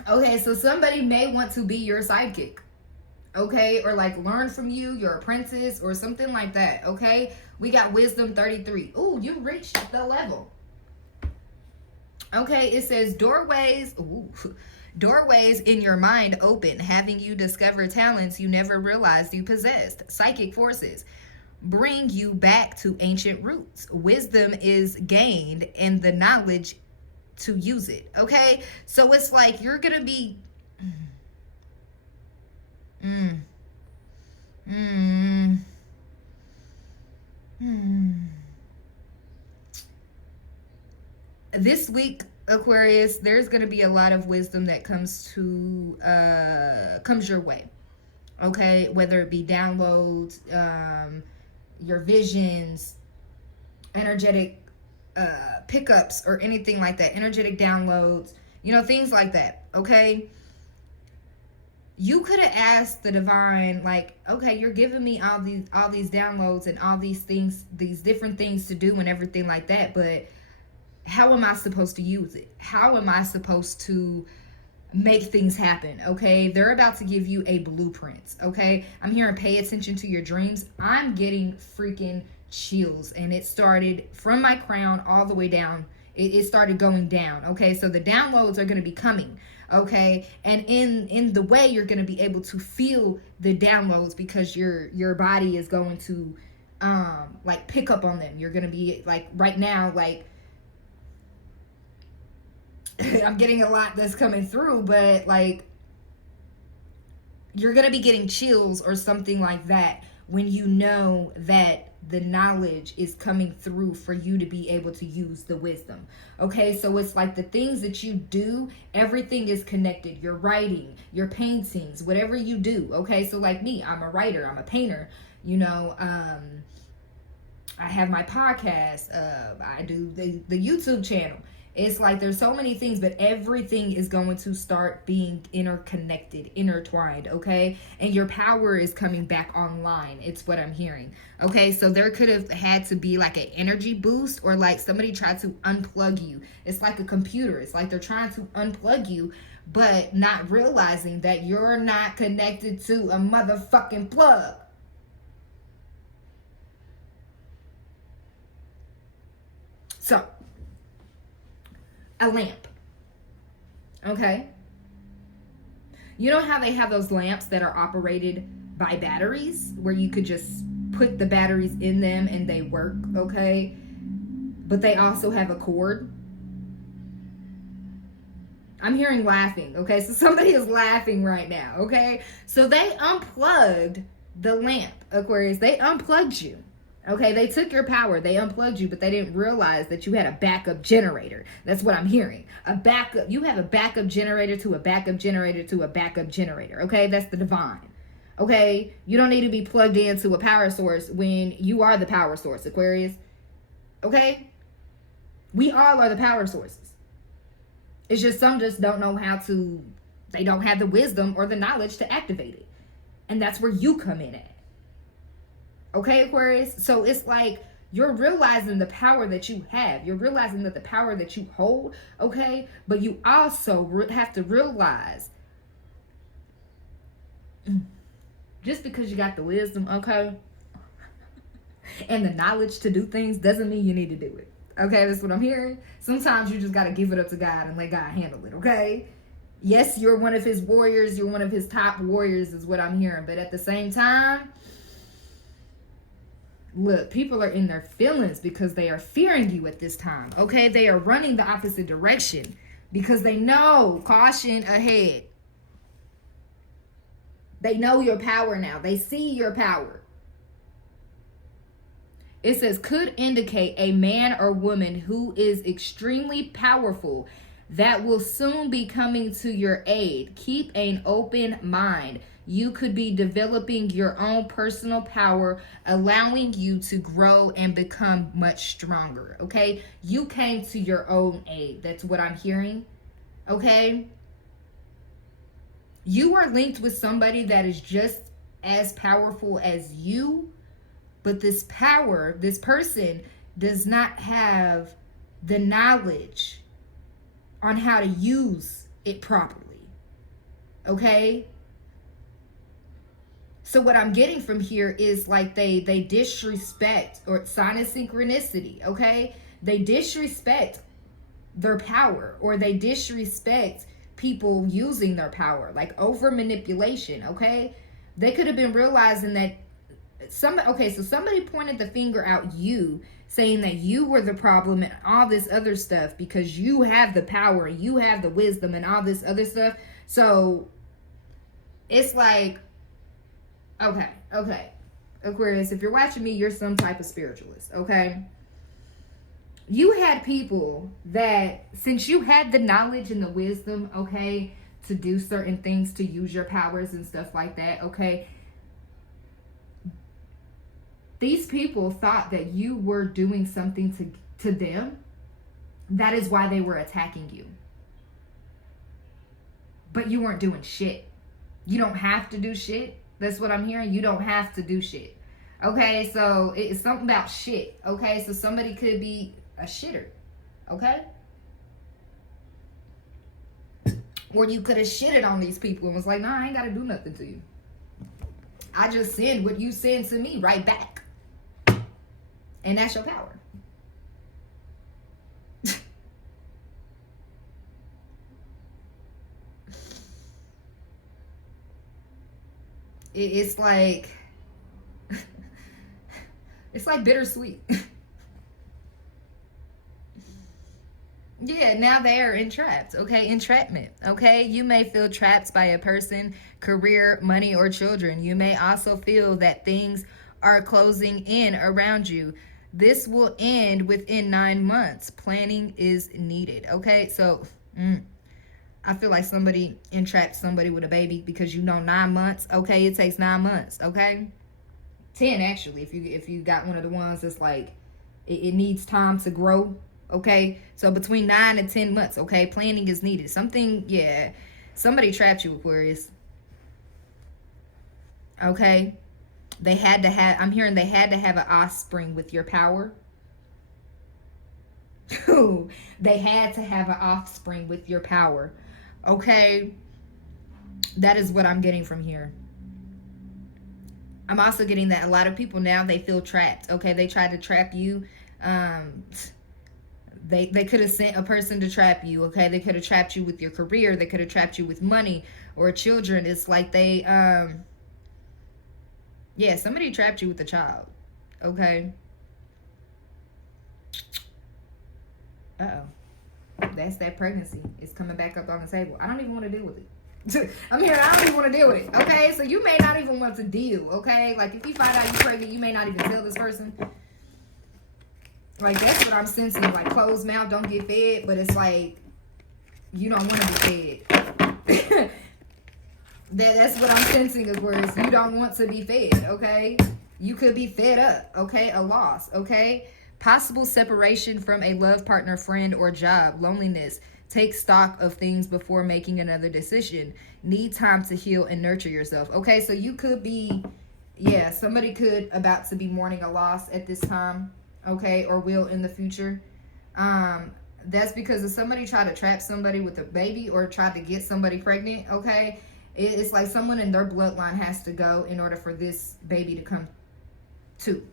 Okay, so somebody may want to be your sidekick, okay? Or like learn from you, your apprentice, or something like that, okay? We got wisdom 33. Ooh, you reached the level. Okay, it says doorways in your mind open, having you discover talents you never realized you possessed. Psychic forces bring you back to ancient roots. Wisdom is gained and the knowledge to use it, okay? So it's like you're gonna be this week, Aquarius, there's going to be a lot of wisdom that comes your way, okay? Whether it be downloads, your visions, energetic pickups, or anything like that. Energetic downloads, You know, things like that, okay? You could have asked the divine, like, okay, you're giving me all these downloads and all these things, these different things to do and everything like that, but how am I supposed to use it? How am I supposed to make things happen? Okay, they're about to give you a blueprint. Okay, I'm hearing pay attention to your dreams. I'm getting freaking chills, and it started from my crown all the way down. It started going down. Okay, so the downloads are going to be coming. Okay, and in the way you're going to be able to feel the downloads, because your body is going to like pick up on them. You're going to be like, right now, like, I'm getting a lot that's coming through, but like, you're going to be getting chills or something like that when you know that the knowledge is coming through for you to be able to use the wisdom. Okay, so it's like the things that you do, everything is connected. Your writing, your paintings, whatever you do. Okay, so like me, I'm a writer, I'm a painter, you know. I have my podcast, I do the YouTube channel. It's like there's so many things, but everything is going to start being interconnected, intertwined, okay? And your power is coming back online. It's what I'm hearing. Okay, so there could have had to be like an energy boost, or like somebody tried to unplug you. It's like a computer. It's like they're trying to unplug you, but not realizing that you're not connected to a motherfucking plug. So, a lamp. Okay? You know how they have those lamps that are operated by batteries, where you could just put the batteries in them and they work, okay? But they also have a cord. I'm hearing laughing, okay? So somebody is laughing right now, okay? So they unplugged the lamp, Aquarius. They unplugged you. Okay, they took your power, they unplugged you, but they didn't realize that you had a backup generator. That's what I'm hearing. A backup, you have a backup generator to a backup generator to a backup generator. Okay, that's the divine. Okay, you don't need to be plugged into a power source when you are the power source, Aquarius. Okay, we all are the power sources. It's just some just don't know how to, they don't have the wisdom or the knowledge to activate it. And that's where you come in at. Okay, Aquarius? So it's like you're realizing the power that you have. You're realizing that the power that you hold, okay? But you also have to realize, just because you got the wisdom, okay, and the knowledge to do things doesn't mean you need to do it. Okay, that's what I'm hearing. Sometimes you just got to give it up to God and let God handle it, okay? Yes, you're one of his warriors. You're one of his top warriors is what I'm hearing. But at the same time, look, people are in their feelings because they are fearing you at this time, okay? They are running the opposite direction because they know, caution ahead. They know your power now. They see your power. It says, could indicate a man or woman who is extremely powerful that will soon be coming to your aid. Keep an open mind. You could be developing your own personal power, allowing you to grow and become much stronger, okay? You came to your own aid. That's what I'm hearing, okay? You are linked with somebody that is just as powerful as you, but this power, this person does not have the knowledge on how to use it properly, okay? So what I'm getting from here is like they disrespect, or sign of synchronicity, okay? They disrespect their power, or they disrespect people using their power, like over manipulation, okay? They could have been realizing that somebody pointed the finger out you, saying that you were the problem and all this other stuff because you have the power, you have the wisdom and all this other stuff. So it's like, okay, Aquarius, if you're watching me, you're some type of spiritualist, okay? You had people that, since you had the knowledge and the wisdom, okay, to do certain things, to use your powers and stuff like that, okay, these people thought that you were doing something to them. That is why they were attacking you. but you weren't doing shit. You don't have to do shit. That's what I'm hearing. You don't have to do shit. Okay, so it's something about shit. Okay, so somebody could be a shitter. Okay? Or you could have shitted on these people and was like, nah, I ain't got to do nothing to you. I just send what you send to me right back. And that's your power. It's like, it's like bittersweet. Yeah, now they are entrapped, okay? Entrapment, okay? You may feel trapped by a person, career, money, or children. You may also feel that things are closing in around you. This will end within 9 months. Planning is needed, okay? So, I feel like somebody entrapped somebody with a baby because 9 months, okay? It takes 9 months, okay? 10 actually, if you got one of the ones that's like, it needs time to grow. Okay, so between 9 and 10 months, okay, planning is needed. Somebody trapped you, Aquarius. Okay, I'm hearing they had to have an offspring with your power. They had to have an offspring with your power. Okay, that is what I'm getting from here. I'm also getting that a lot of people now, they feel trapped. Okay, they tried to trap you. They could have sent a person to trap you, okay? They could have trapped you with your career. They could have trapped you with money or children. It's like they, somebody trapped you with a child, okay? Uh-oh. That's that pregnancy. It's coming back up on the table. I don't even want to deal with it. I don't even want to deal with it, okay? So you may not even want to deal, okay? Like, if you find out you're pregnant, you may not even tell this person. Like, that's what I'm sensing. Like, closed mouth, don't get fed. But it's like, you don't want to be fed. That's what I'm sensing, Aquarius. You don't want to be fed, okay? You could be fed up, okay? A loss, okay? Possible separation from a love partner, friend, or job. Loneliness. Take stock of things before making another decision. Need time to heal and nurture yourself. Okay, so you could be, somebody could about to be mourning a loss at this time. Okay, or will in the future. That's because if somebody tried to trap somebody with a baby or tried to get somebody pregnant, okay, it's like someone in their bloodline has to go in order for this baby to come to.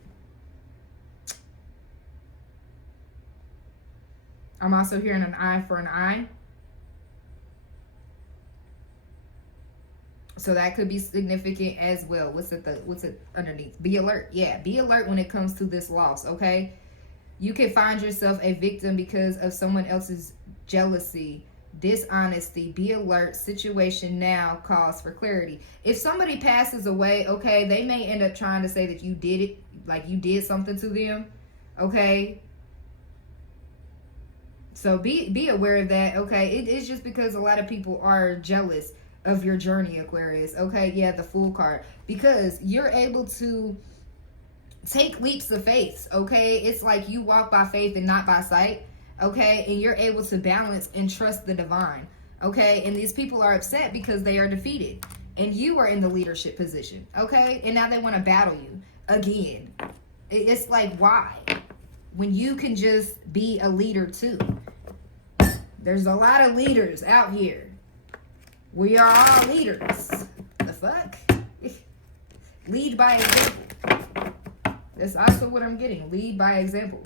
I'm also hearing an eye for an eye. So that could be significant as well. What's it underneath? Be alert. Yeah, be alert when it comes to this loss, okay? You can find yourself a victim because of someone else's jealousy, dishonesty. Be alert. Situation now calls for clarity. If somebody passes away, okay, they may end up trying to say that you did it, like you did something to them, okay? So be aware of that, okay? It's just because a lot of people are jealous of your journey, Aquarius, okay? Yeah, the Fool card, because you're able to take leaps of faith, okay? It's like you walk by faith and not by sight, okay? And you're able to balance and trust the divine, okay? And these people are upset because they are defeated and you are in the leadership position, okay? And now they want to battle you again. It's like, why? When you can just be a leader too. There's a lot of leaders out here. We are all leaders. The fuck? Lead by example. That's also what I'm getting. Lead by example.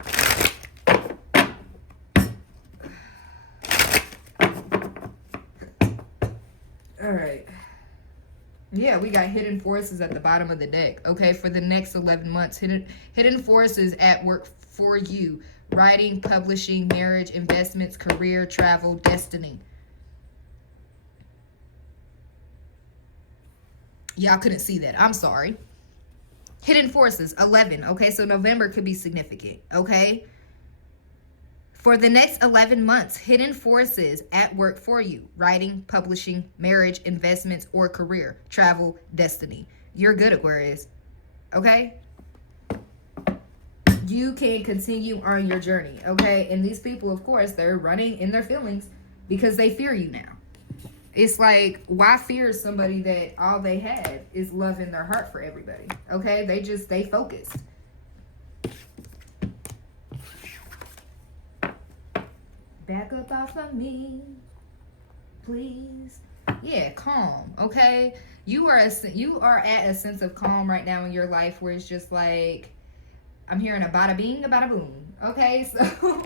All right. Yeah, we got hidden forces at the bottom of the deck. Okay, for the next 11 months. Hidden forces at work for you. Writing, publishing, marriage, investments, career, travel, destiny. Y'all couldn't see that. I'm sorry. Hidden forces, 11. Okay, so November could be significant. Okay. For the next 11 months, hidden forces at work for you. Writing, publishing, marriage, investments, or career, travel, destiny. You're good, Aquarius. Okay. You can continue on your journey. Okay. And these people, of course, they're running in their feelings because they fear you now. It's like, why fear somebody that all they have is love in their heart for everybody? Okay, they just stay focused. Back up off of me, please. Yeah, calm. Okay, you are at a sense of calm right now in your life where it's just like, I'm hearing a bada bing, a bada boom. Okay, so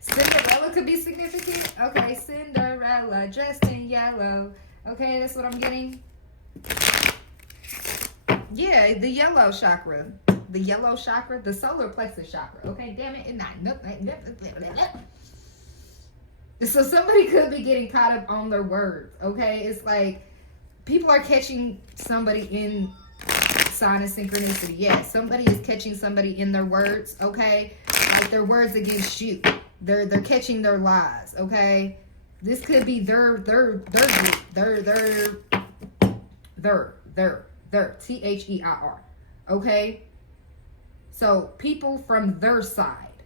Cinderella could be significant. Okay, Cinderella dressed in yellow. Okay, that's what I'm getting. Yeah, the yellow chakra. The yellow chakra, the solar plexus chakra. Okay, damn it, and not. So somebody could be getting caught up on their words. Okay, it's like people are catching somebody in sign of synchronicity. Yeah, somebody is catching somebody in their words. Okay, like their words against you. They're catching their lies. Okay, this could be their THEIR okay, so people from their side.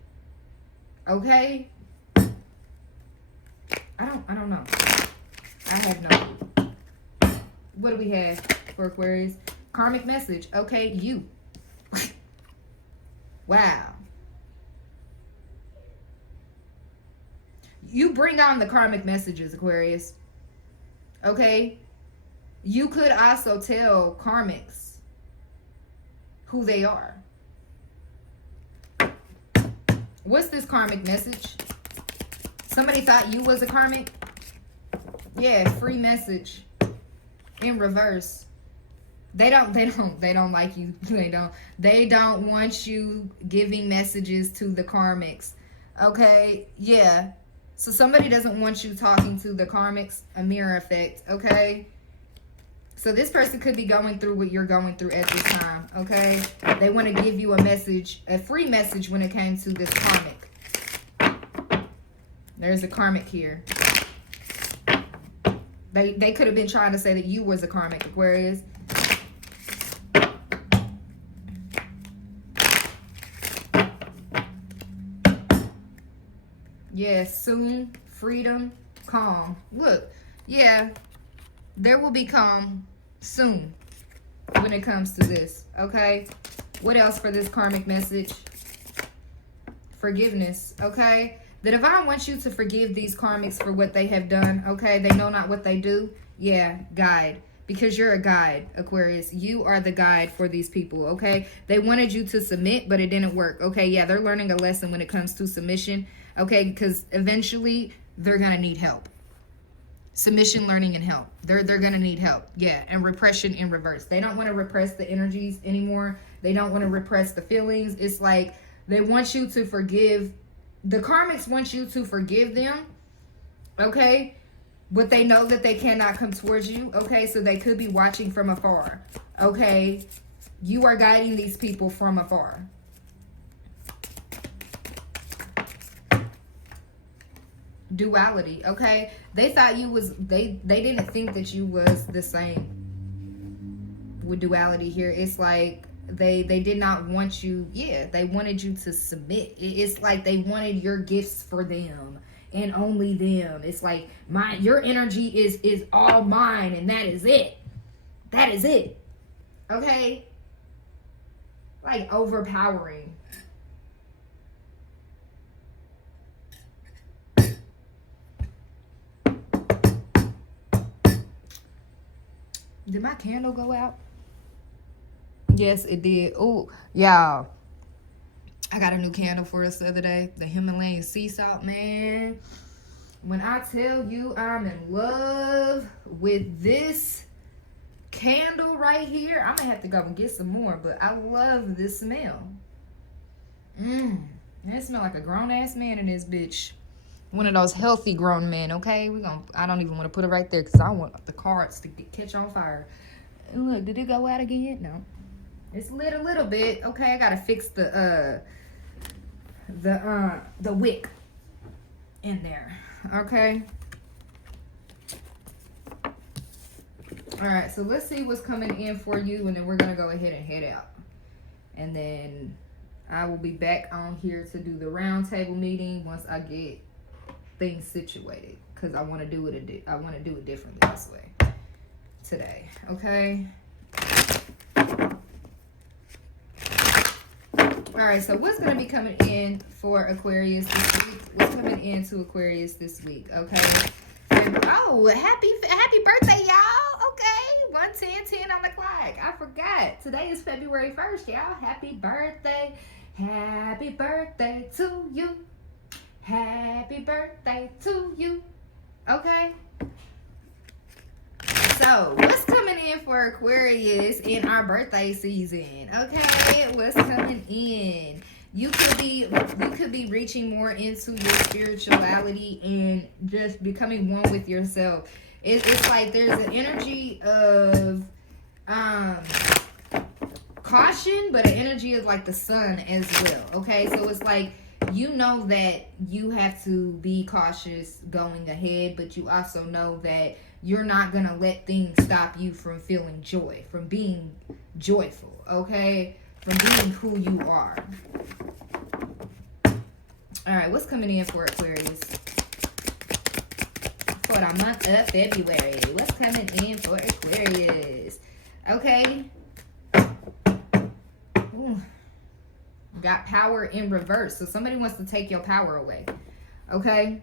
Okay, I don't know. I have no. What do we have for Aquarius? Karmic message. Okay, you. Wow. You bring on the karmic messages, Aquarius. Okay? You could also tell karmics who they are. What's this karmic message? Somebody thought you was a karmic? Yeah, free message in reverse. They don't like you. They don't want you giving messages to the karmics. Okay? Yeah. So somebody doesn't want you talking to the karmics, a mirror effect, okay? So this person could be going through what you're going through at this time, okay? They want to give you a message, a free message when it came to this karmic. There's a karmic here. They could have been trying to say that you was a karmic, Aquarius. Yeah, soon, freedom, calm. Look, yeah, there will be calm soon when it comes to this, okay? What else for this karmic message? Forgiveness, okay? The divine wants you to forgive these karmics for what they have done, okay? They know not what they do. Yeah, guide. Because you're a guide, Aquarius. You are the guide for these people, okay? They wanted you to submit, but it didn't work, okay? Yeah, they're learning a lesson when it comes to submission. Okay, because eventually they're going to need help. Submission, learning, and help. They're going to need help. Yeah, and repression in reverse. They don't want to repress the energies anymore. They don't want to repress the feelings. It's like they want you to forgive. The karmics want you to forgive them. Okay? But they know that they cannot come towards you. Okay? So they could be watching from afar. Okay? You are guiding these people from afar. Duality, okay? They thought you was, they didn't think that you was the same with duality here. It's like they did not want you, yeah, they wanted you to submit. It's like they wanted your gifts for them and only them. It's like your energy is all mine and that is it. That is it. Okay? Like overpowering. Did my candle go out? Yes, it did. Oh, y'all. I got a new candle for us the other day. The Himalayan sea salt, man. When I tell you I'm in love with this candle right here, I'm going to have to go and get some more. But I love this smell. It smells like a grown-ass man in this bitch. One of those healthy grown men, okay? I don't even want to put it right there because I want the cards to catch on fire. And look, did it go out again? No. It's lit a little bit. Okay, I gotta fix the wick in there. Okay. Alright, so let's see what's coming in for you, and then we're gonna go ahead and head out. And then I will be back on here to do the round table meeting once I get things situated, because I want to do it differently this way today. Okay. All right, so what's going to be coming in for Aquarius this week? What's coming into Aquarius this week? Okay. Oh, happy birthday, y'all. Okay. 1:10 on the clock. I forgot. Today is February 1st, y'all. Happy birthday. Happy birthday to you. Happy birthday to you. Okay. So, what's coming in for Aquarius in our birthday season? Okay, what's coming in? You could be reaching more into your spirituality and just becoming one with yourself. It's like there's an energy of caution, but an energy of like the sun as well. Okay, so it's like, you know that you have to be cautious going ahead, but you also know that you're not going to let things stop you from feeling joy, from being joyful, okay? From being who you are. All right, what's coming in for Aquarius? For the month of February. What's coming in for Aquarius? Okay. Ooh. Got power in reverse. So somebody wants to take your power away. Okay?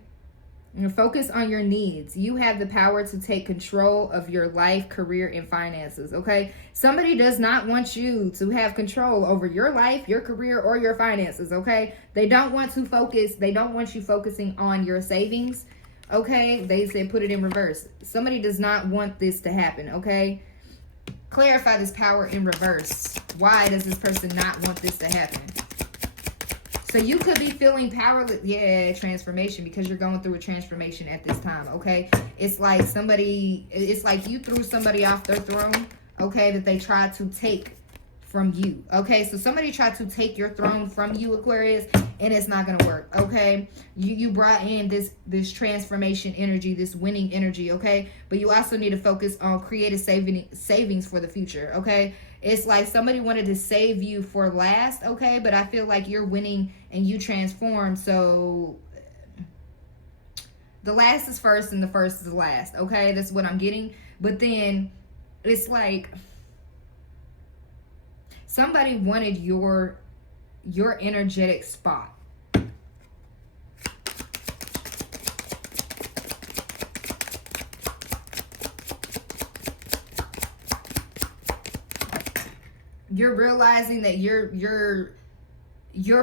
And focus on your needs. You have the power to take control of your life, career, and finances. Okay? Somebody does not want you to have control over your life, your career, or your finances. Okay? They don't want to focus. They don't want you focusing on your savings. Okay? They said put it in reverse. Somebody does not want this to happen. Okay? Clarify this power in reverse. Why does this person not want this to happen? So you could be feeling powerless. Yeah, transformation, because you're going through a transformation at this time, okay? It's like you threw somebody off their throne, okay, that they tried to take from you, okay? So somebody tried to take your throne from you, Aquarius, and it's not going to work, okay? You brought in this transformation energy, this winning energy, okay? But you also need to focus on creative savings for the future, okay? It's like somebody wanted to save you for last, okay? But I feel like you're winning and you transform. So the last is first and the first is last, okay? That's what I'm getting. But then it's like somebody wanted your energetic spot. You're realizing that you're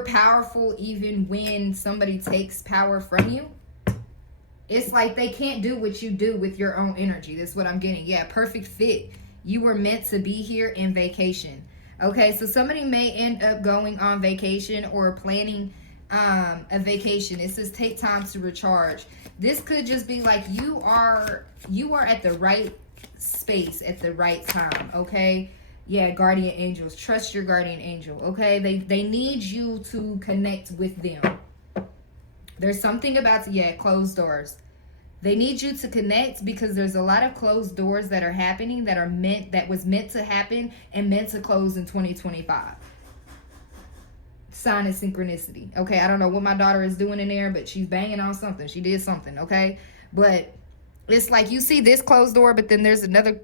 powerful even when somebody takes power from you. It's like they can't do what you do with your own energy. That's what I'm getting. Yeah, perfect fit. You were meant to be here in vacation. Okay, so somebody may end up going on vacation or planning a vacation. It says take time to recharge. This could just be like you are at the right space at the right time, okay? Yeah, guardian angels. Trust your guardian angel, okay? They need you to connect with them. There's something about, closed doors. They need you to connect because there's a lot of closed doors that are happening that was meant to happen and meant to close in 2025. Sign of synchronicity, okay? I don't know what my daughter is doing in there, but she's banging on something. She did something, okay? But it's like you see this closed door, but then there's another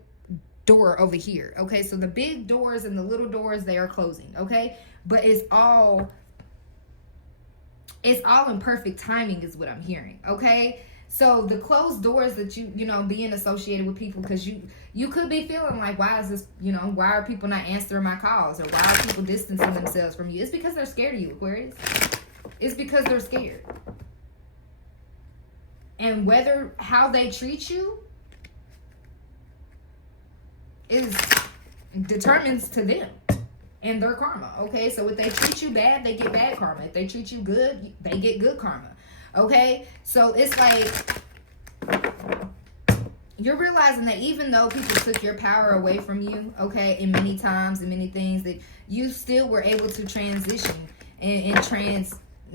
door over here, okay? So the big doors and the little doors, they are closing, okay? But it's all in perfect timing is what I'm hearing, okay? So the closed doors that you know being associated with people, because you could be feeling like, why is this, why are people not answering my calls, or why are people distancing themselves from you? It's because they're scared of you, Aquarius. It's because they're scared. And how they treat you determines to them and their karma, okay? So if they treat you bad, they get bad karma. If they treat you good, they get good karma, okay? So it's like you're realizing that even though people took your power away from you, okay, in many times and many things, that you still were able to transition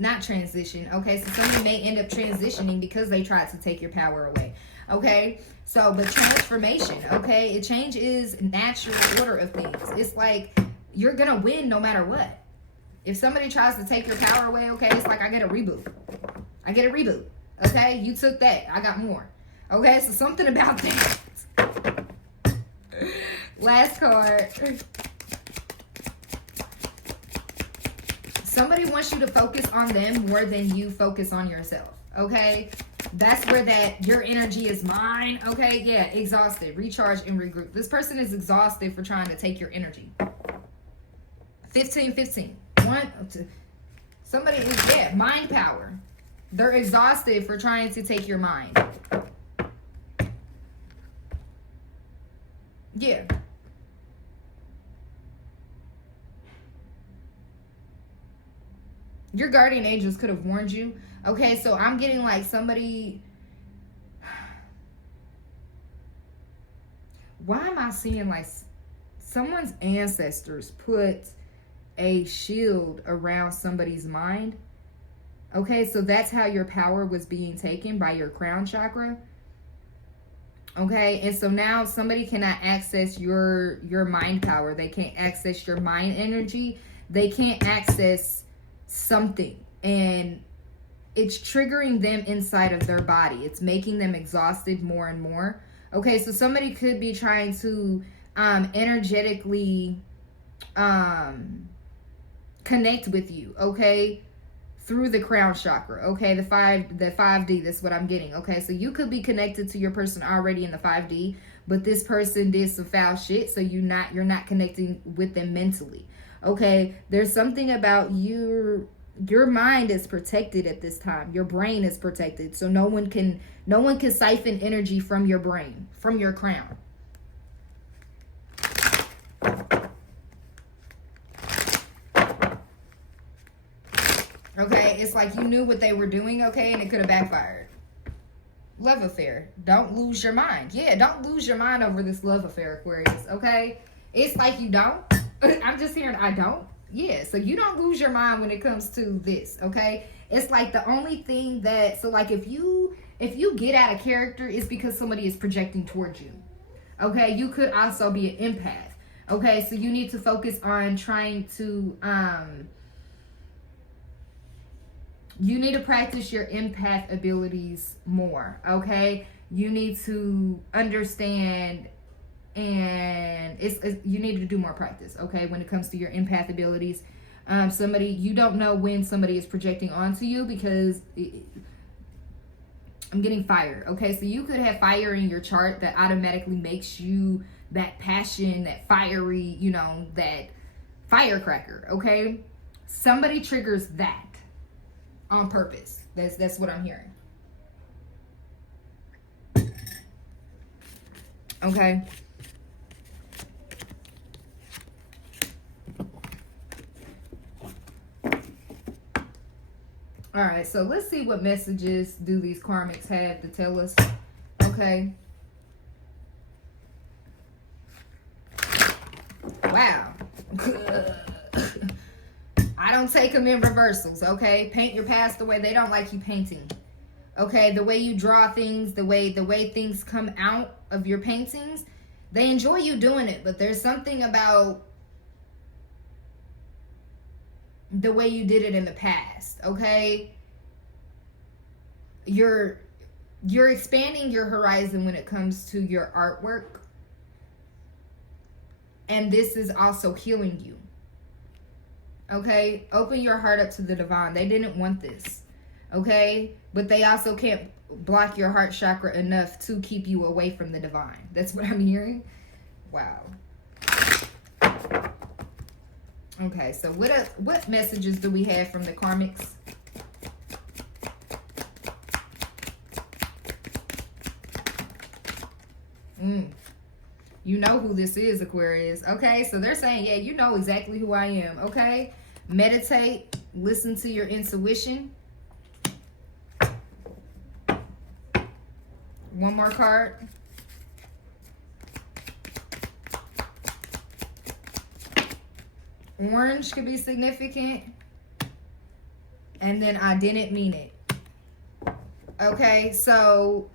not transition, okay? So somebody may end up transitioning because they tried to take your power away, okay? So, but transformation, okay? A change is natural order of things. It's like you're going to win no matter what. If somebody tries to take your power away, okay, it's like I get a reboot. Okay, you took that. I got more. Okay, so something about that. Last card. Somebody wants you to focus on them more than you focus on yourself. Okay, that's where that your energy is mine. Okay, yeah, exhausted, recharge and regroup. This person is exhausted for trying to take your energy. 15. Somebody is, yeah, mind power. They're exhausted for trying to take your mind. Yeah. Your guardian angels could have warned you. Okay, so I'm getting like somebody... Why am I seeing like someone's ancestors put a shield around somebody's mind? Okay, so that's how your power was being taken, by your crown chakra. Okay, and so now somebody cannot access your mind power. They can't access your mind energy. They can't access something, and it's triggering them inside of their body. It's making them exhausted more and more. Okay, so somebody could be trying to energetically connect with you, okay, through the crown chakra. Okay, the 5D, that's what I'm getting. Okay, so you could be connected to your person already in the 5D, but this person did some foul shit, so you're not connecting with them mentally. Okay, there's something about your mind is protected at this time. Your brain is protected, so no one can siphon energy from your brain, from your crown. Okay, it's like you knew what they were doing, okay, and it could have backfired. Love affair. Don't lose your mind. Yeah, don't lose your mind over this love affair, Aquarius, okay? It's like you don't. I'm just hearing I don't. Yeah, so you don't lose your mind when it comes to this, okay? It's like the only thing that, so like if you get out of character, it's because somebody is projecting towards you. Okay, you could also be an empath. Okay, so you need to focus on trying to you need to practice your empath abilities more, okay? You need to understand, and you need to do more practice, okay, when it comes to your empath abilities. You don't know when somebody is projecting onto you, because I'm getting fire, okay? So you could have fire in your chart that automatically makes you that passion, that fiery, that firecracker, okay? Somebody triggers that on purpose. That's what I'm hearing. Okay. All right, so let's see what messages do these karmics have to tell us. Okay. Wow. I don't take them in reversals, okay? Paint your past the way they don't like you painting. Okay, the way you draw things, the way things come out of your paintings, they enjoy you doing it, but there's something about the way you did it in the past, okay? You're expanding your horizon when it comes to your artwork. And this is also healing you. Okay? Open your heart up to the divine. They didn't want this. Okay? But they also can't block your heart chakra enough to keep you away from the divine. That's what I'm hearing. Wow. Okay, so what messages do we have from the karmics? You know who this is, Aquarius. Okay, so they're saying, yeah, you know exactly who I am. Okay, meditate, listen to your intuition. One more card. Orange could be significant. And then I didn't mean it. Okay, so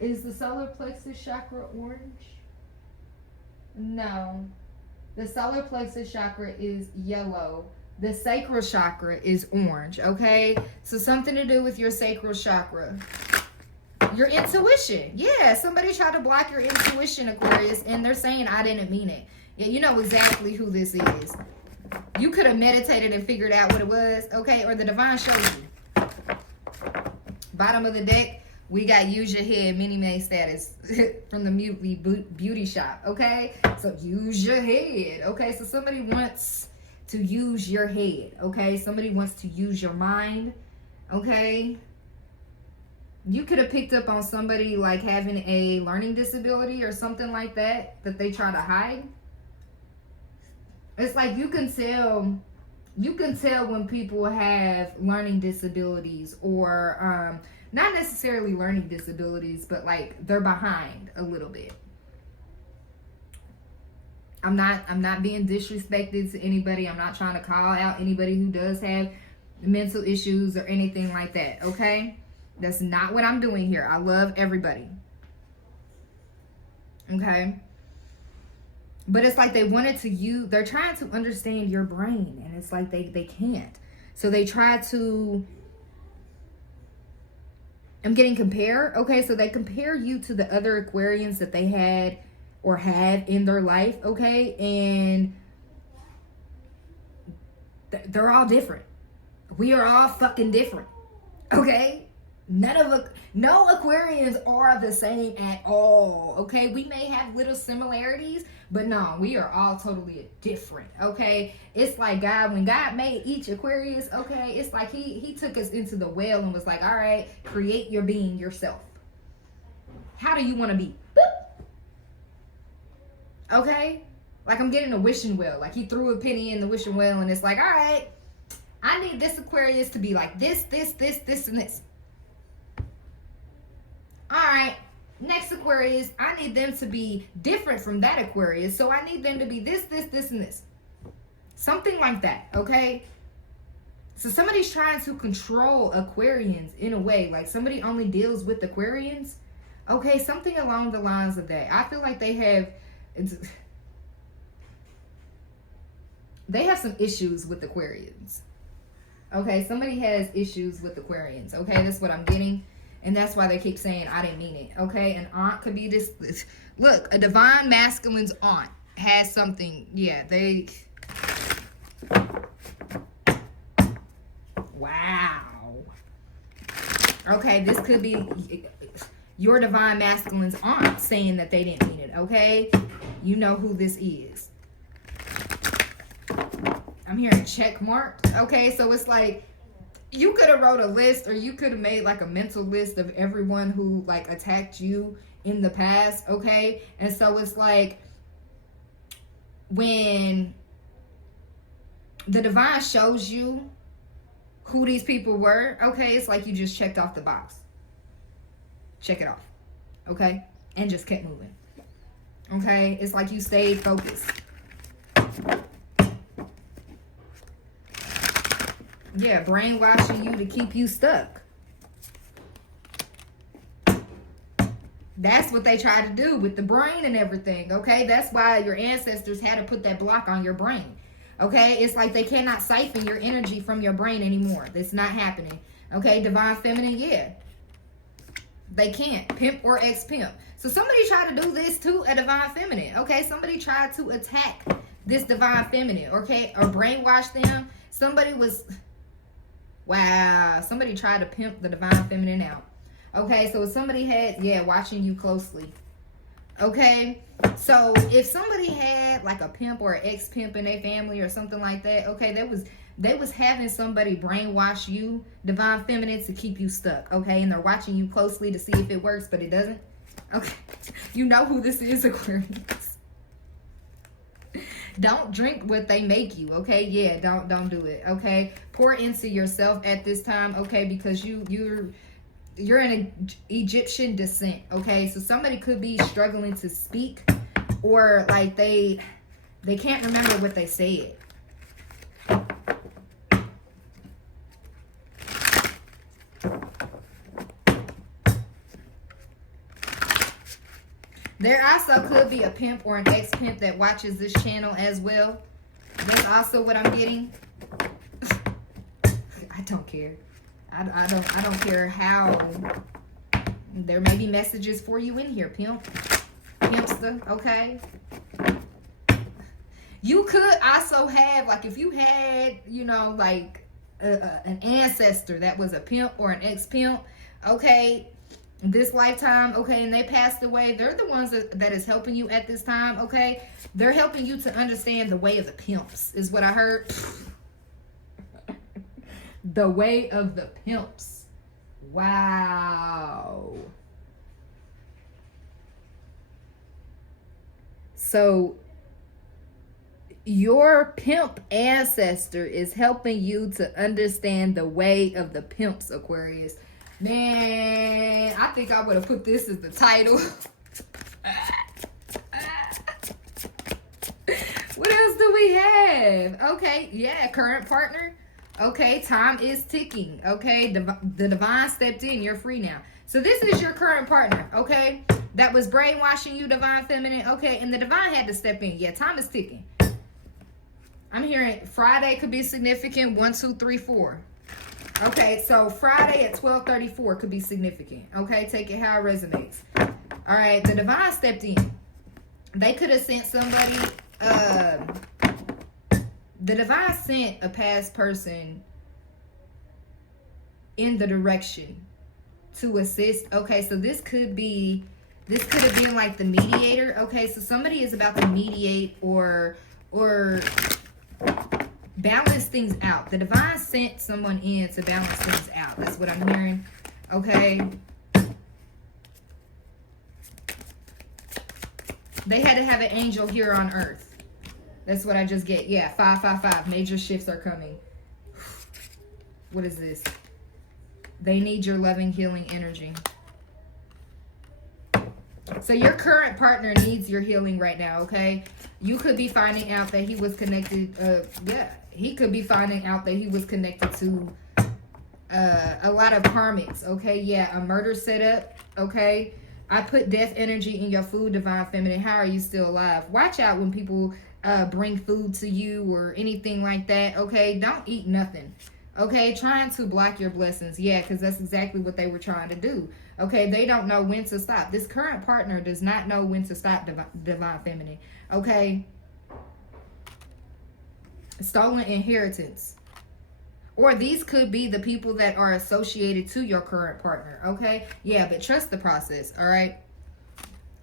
is the solar plexus chakra orange? No. The solar plexus chakra is yellow, The sacral chakra is orange, okay? So something to do with your sacral chakra. Your intuition. Yeah, somebody tried to block your intuition, Aquarius, and they're saying, I didn't mean it. Yeah, you know exactly who this is. You could have meditated and figured out what it was, okay? Or the divine showed you. Bottom of the deck, we got use your head, Minnie Mae status from the beauty shop, okay? So use your head, okay? So somebody wants to use your head, okay? Somebody wants to use your mind, okay? You could have picked up on somebody like having a learning disability or something like that they try to hide. It's like you can tell when people have learning disabilities or not necessarily learning disabilities, but like they're behind a little bit. I'm not being disrespected to anybody. I'm not trying to call out anybody who does have mental issues or anything like that, okay? That's not what I'm doing here. I love everybody. Okay? But it's like they wanted to use, they're trying to understand your brain, and it's like they can't. So they try to, I'm getting compare. Okay, so they compare you to the other Aquarians that they had or have in their life, okay? And they're all different. We are all fucking different, okay? No Aquarians are the same at all, okay? We may have little similarities, but no, we are all totally different, okay? It's like God, when God made each Aquarius, okay, it's like he took us into the well and was like, all right, create your being yourself. How do you want to be? Boop. Okay? Like I'm getting a wishing well. Like he threw a penny in the wishing well and it's like, all right, I need this Aquarius to be like this, this, and this. All right, next Aquarius, I need them to be different from that Aquarius. So I need them to be this, and this. Something like that, okay? So somebody's trying to control Aquarians in a way. Like somebody only deals with Aquarians. Okay, something along the lines of that. I feel like they have some issues with Aquarians. Okay, somebody has issues with Aquarians. Okay, that's what I'm getting. And that's why they keep saying, I didn't mean it. Okay, an aunt could be this. Look, a divine masculine's aunt has something. Yeah, they. Wow. Okay, this could be your divine masculine's aunt saying that they didn't mean it. Okay, you know who this is. I'm hearing check mark. Okay, so it's like, you could have wrote a list, or you could have made like a mental list of everyone who like attacked you in the past, okay? And so it's like when the divine shows you who these people were, okay, it's like you just checked off the box. Check it off, okay? And just kept moving, okay? It's like you stayed focused. Yeah, brainwashing you to keep you stuck. That's what they tried to do with the brain and everything, okay? That's why your ancestors had to put that block on your brain, okay? It's like they cannot siphon your energy from your brain anymore. That's not happening, okay? Divine feminine, yeah. They can't. Pimp or ex-pimp. So somebody tried to do this to a divine feminine, okay? Somebody tried to attack this divine feminine, okay? Or brainwash them. Somebody was... Wow, somebody tried to pimp the divine feminine out. Okay, so if somebody had, yeah, watching you closely. Okay, so if somebody had like a pimp or an ex-pimp in their family or something like that, okay, they was having somebody brainwash you, divine feminine, to keep you stuck, okay? And they're watching you closely to see if it works, but it doesn't. Okay, you know who this is, Aquarius. Don't drink what they make you, okay? Yeah, don't do it, okay? Pour into yourself at this time, okay? Because you're an Egyptian descent, okay? So somebody could be struggling to speak, or like they can't remember what they said. There also could be a pimp or an ex-pimp that watches this channel as well. That's also what I'm getting. I don't care. I don't care how. There may be messages for you in here, pimpster, okay? You could also have, like, if you had, you know, like an ancestor that was a pimp or an ex-pimp, okay, this lifetime, okay, and they passed away, they're the ones that is helping you at this time, okay? They're helping you to understand the way of the pimps, is what I heard. The way of the pimps. Wow. So your pimp ancestor is helping you to understand the way of the pimps, Aquarius. Man, I think I would have put this as the title. What else do we have? Okay, yeah, current partner. Okay, time is ticking. Okay, the divine stepped in. You're free now. So this is your current partner, okay? That was brainwashing you, divine feminine. Okay, and the divine had to step in. Yeah, time is ticking. I'm hearing Friday could be significant. 1, 2, 3, 4. Okay, so Friday at 12:34 could be significant. Okay, take it how it resonates. All right, the divine stepped in. They could have sent somebody. The divine sent a past person in the direction to assist. Okay, so this could have been like the mediator. Okay, so somebody is about to mediate or balance things out. The divine sent someone in to balance things out. That's what I'm hearing. Okay. They had to have an angel here on earth. That's what I just get. Yeah, 555. Major shifts are coming. What is this? They need your loving, healing energy. So your current partner needs your healing right now, okay? You could be finding out that he was connected. He could be finding out that he was connected to a lot of karmics, okay? Yeah, a murder setup, okay? I put death energy in your food, divine feminine. How are you still alive? Watch out when people bring food to you or anything like that, okay? Don't eat nothing, okay? Trying to block your blessings. Yeah, because that's exactly what they were trying to do, okay? They don't know when to stop. This current partner does not know when to stop, divine feminine, okay? Stolen inheritance. Or these could be the people that are associated to your current partner, okay? Yeah, but trust the process, all right?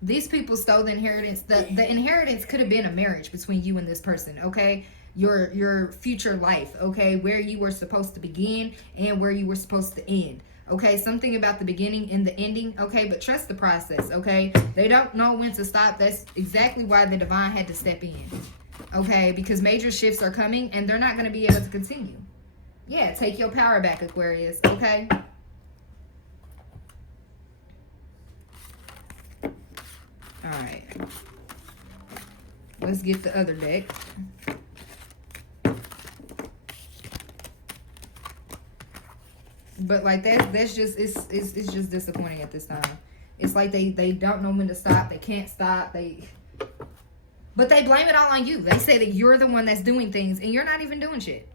These people stole the inheritance. The inheritance could have been a marriage between you and this person, okay? Your future life, okay? Where you were supposed to begin and where you were supposed to end, okay? Something about the beginning and the ending, okay? But trust the process, okay? They don't know when to stop. That's exactly why the divine had to step in, okay? Because major shifts are coming and they're not going to be able to continue. Yeah, take your power back, Aquarius, okay? All right. Let's get the other deck. But like that's just it's just disappointing at this time. It's like they don't know when to stop. They can't stop. But they blame it all on you. They say that you're the one that's doing things and you're not even doing shit.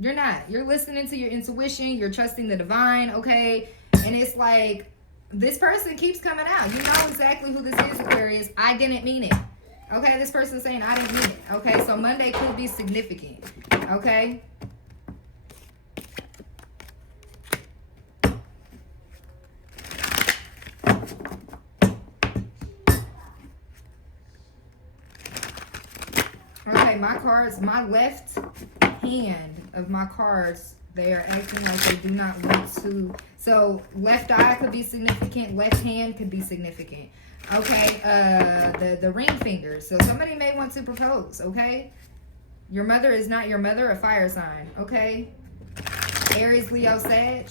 You're not. You're listening to your intuition. You're trusting the divine, okay? And it's like, this person keeps coming out. You know exactly who this is, Aquarius. I didn't mean it. Okay? This person's saying, I didn't mean it. Okay? So Monday could be significant. Okay? Okay, my cards, my left hand of my cards, they are acting like they do not want to. So left eye could be significant, left hand could be significant. Okay, the ring finger. So somebody may want to propose, okay? Your mother is not your mother, a fire sign, okay? Aries, Leo, Sag.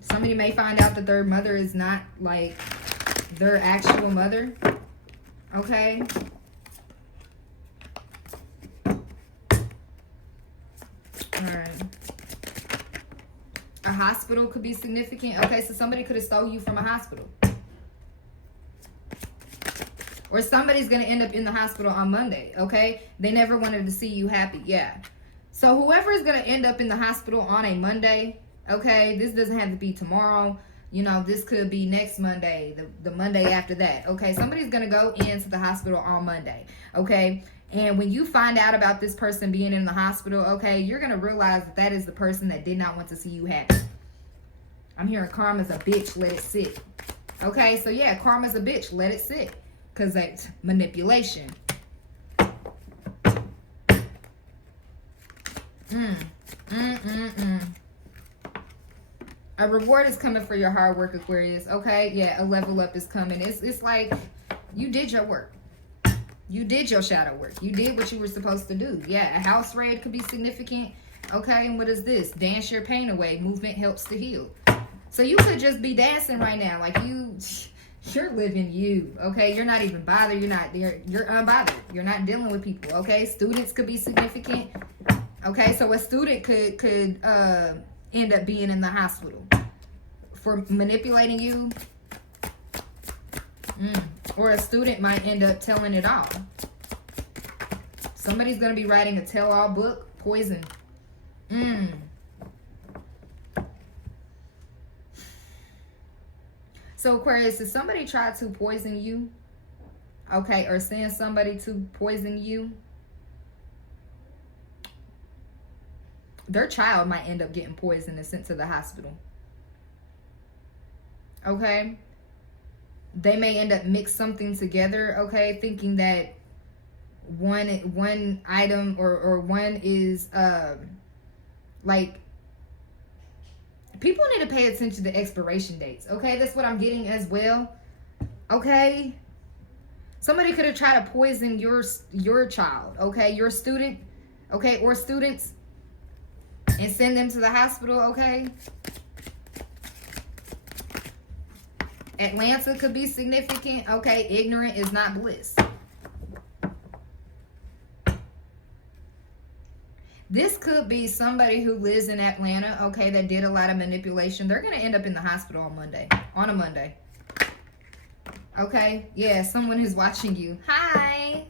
Somebody may find out that their mother is not like their actual mother, okay? Alright. A hospital could be significant. Okay, so somebody could have stole you from a hospital. Or somebody's going to end up in the hospital on Monday, okay? They never wanted to see you happy. Yeah. So whoever is going to end up in the hospital on a Monday, okay, this doesn't have to be tomorrow. You know, this could be next Monday, the Monday after that. Okay, somebody's going to go into the hospital on Monday. Okay, and when you find out about this person being in the hospital, okay, you're going to realize that that is the person that did not want to see you happy. I'm hearing karma's a bitch, let it sit. Okay, so yeah, karma's a bitch, let it sit. Because that's manipulation. A reward is coming for your hard work, Aquarius. Okay, yeah, a level up is coming. It's like you did your work. You did your shadow work. You did what you were supposed to do. Yeah, a house raid could be significant. Okay, and what is this? Dance your pain away. Movement helps to heal. So you could just be dancing right now. Like you're living you. Okay, you're not even bothered. You're unbothered. You're not dealing with people. Okay, students could be significant. Okay, so a student could end up being in the hospital for manipulating you. Or a student might end up telling it all. Somebody's going to be writing a tell-all book. Poison. So Aquarius, if somebody tried to poison you, okay, or send somebody to poison you, their child might end up getting poisoned and sent to the hospital. Okay? They may end up mix something together, okay, thinking that one item or one is like, people need to pay attention to expiration dates, okay? That's what I'm getting as well, okay? Somebody could have tried to poison your child, okay, your student, okay, or students, and send them to the hospital, okay? Atlanta could be significant, okay? Ignorant is not bliss. This could be somebody who lives in Atlanta, okay, that did a lot of manipulation. They're going to end up in the hospital on a Monday. Okay? Yeah, someone who's watching you. Hi.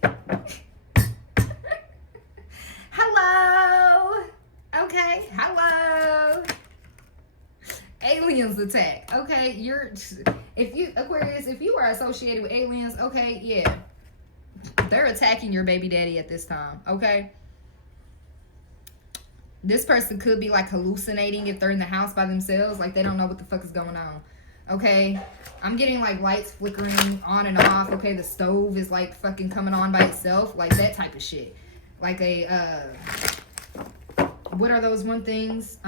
Hello. Okay, hello. Aliens attack. Okay, Aquarius, if you are associated with aliens, okay, yeah. They're attacking your baby daddy at this time, okay? This person could be like hallucinating if they're in the house by themselves, like they don't know what the fuck is going on. Okay, I'm getting like lights flickering on and off. Okay, the stove is like fucking coming on by itself, like that type of shit. Like a what are those one things?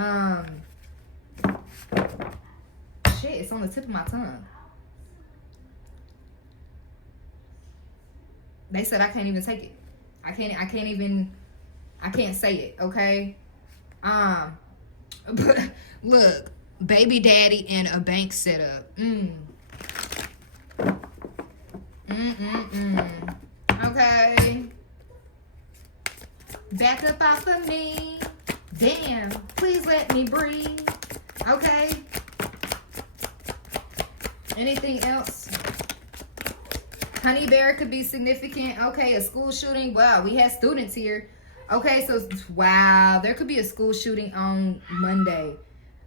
Shit, it's on the tip of my tongue. They said I can't even take it. I can't say it, okay? But look, baby daddy and a bank setup. Okay. Back up off of me. Damn, please let me breathe. Okay. Anything else? Honey bear could be significant. Okay, a school shooting. Wow, we had students here. Okay, so wow, there could be a school shooting on Monday.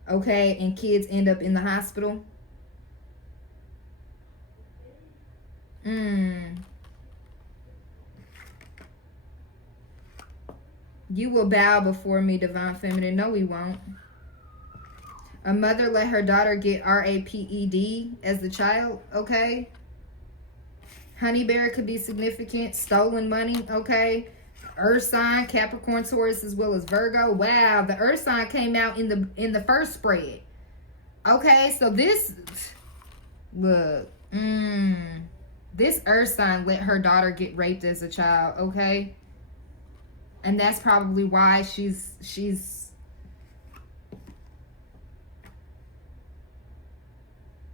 Okay, and kids end up in the hospital. You will bow before me, divine feminine. No, we won't. A mother let her daughter get RAPED as the child. Okay. Honey bear could be significant. Stolen money. Okay. Earth sign, Capricorn, Taurus, as well as Virgo. Wow, the Earth sign came out in the first spread. Okay, so this, look, this Earth sign let her daughter get raped as a child. Okay, and that's probably why she's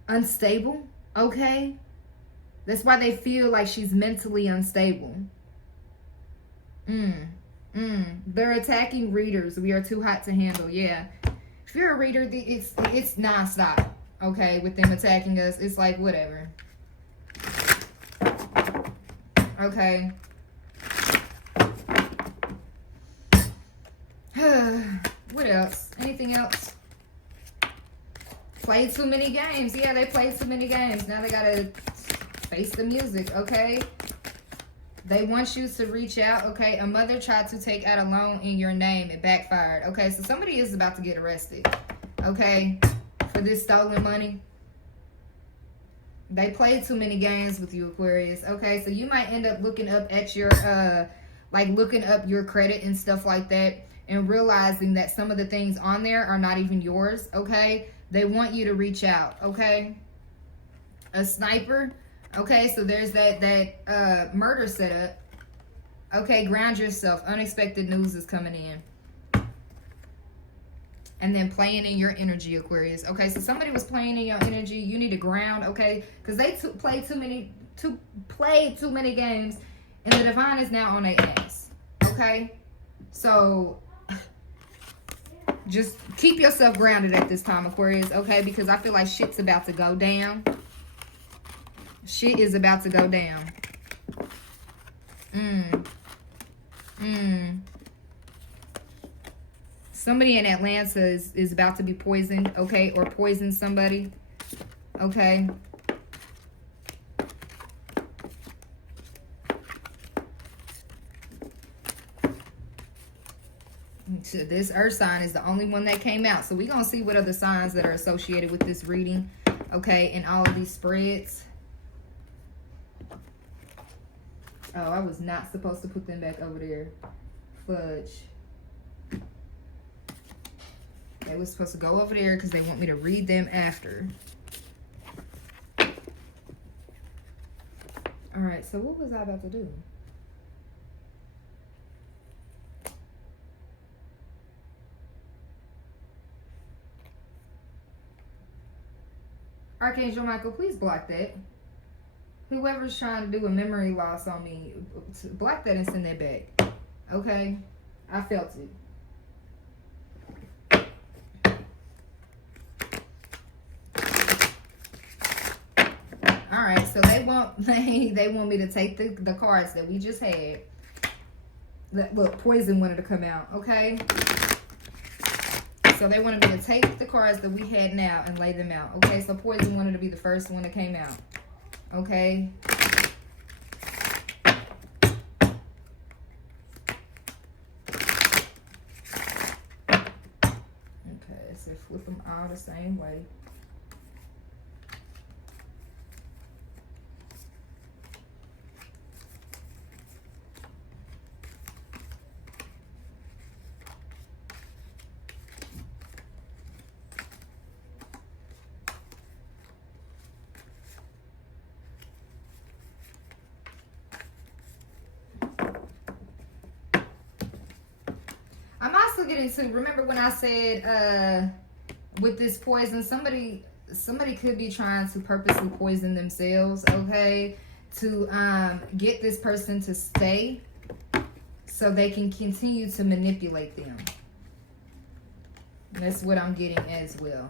unstable. Okay, that's why they feel like she's mentally unstable. They're attacking readers. We are too hot to handle. Yeah, if you're a reader, it's nonstop. Okay, with them attacking us, it's like whatever. Okay. What else? Anything else? Play too many games. Yeah, they played too many games. Now they gotta face the music, okay? They want you to reach out, okay? A mother tried to take out a loan in your name. It backfired, okay? So somebody is about to get arrested, okay? For this stolen money. They played too many games with you, Aquarius, okay? So you might end up looking up at your, looking up your credit and stuff like that and realizing that some of the things on there are not even yours, okay? They want you to reach out, okay? A sniper. Okay, so there's that murder setup. Okay, ground yourself. Unexpected news is coming in. And then playing in your energy, Aquarius. Okay, so somebody was playing in your energy. You need to ground, okay? Because they played too many games. And the divine is now on their ass. Okay? So just keep yourself grounded at this time, Aquarius. Okay? Because I feel like shit's about to go down. Shit is about to go down. Somebody in Atlanta is about to be poisoned, okay? Or poison somebody, okay? So this earth sign is the only one that came out. So we're going to see what other signs that are associated with this reading, okay? In all of these spreads. Oh, I was not supposed to put them back over there. Fudge. They were supposed to go over there because they want me to read them after. Alright, so what was I about to do? Archangel Michael, please block that. Whoever's trying to do a memory loss on me, block that and send that back. Okay? I felt it. Alright, so they want me to take the cards that we just had. Look, poison wanted to come out, okay? So they wanted me to take the cards that we had now and lay them out. Okay, so poison wanted to be the first one that came out. Okay. Okay, so flip them all the same way. Getting to remember when I said with this poison, somebody could be trying to purposely poison themselves, okay, to get this person to stay so they can continue to manipulate them. That's what I'm getting as well.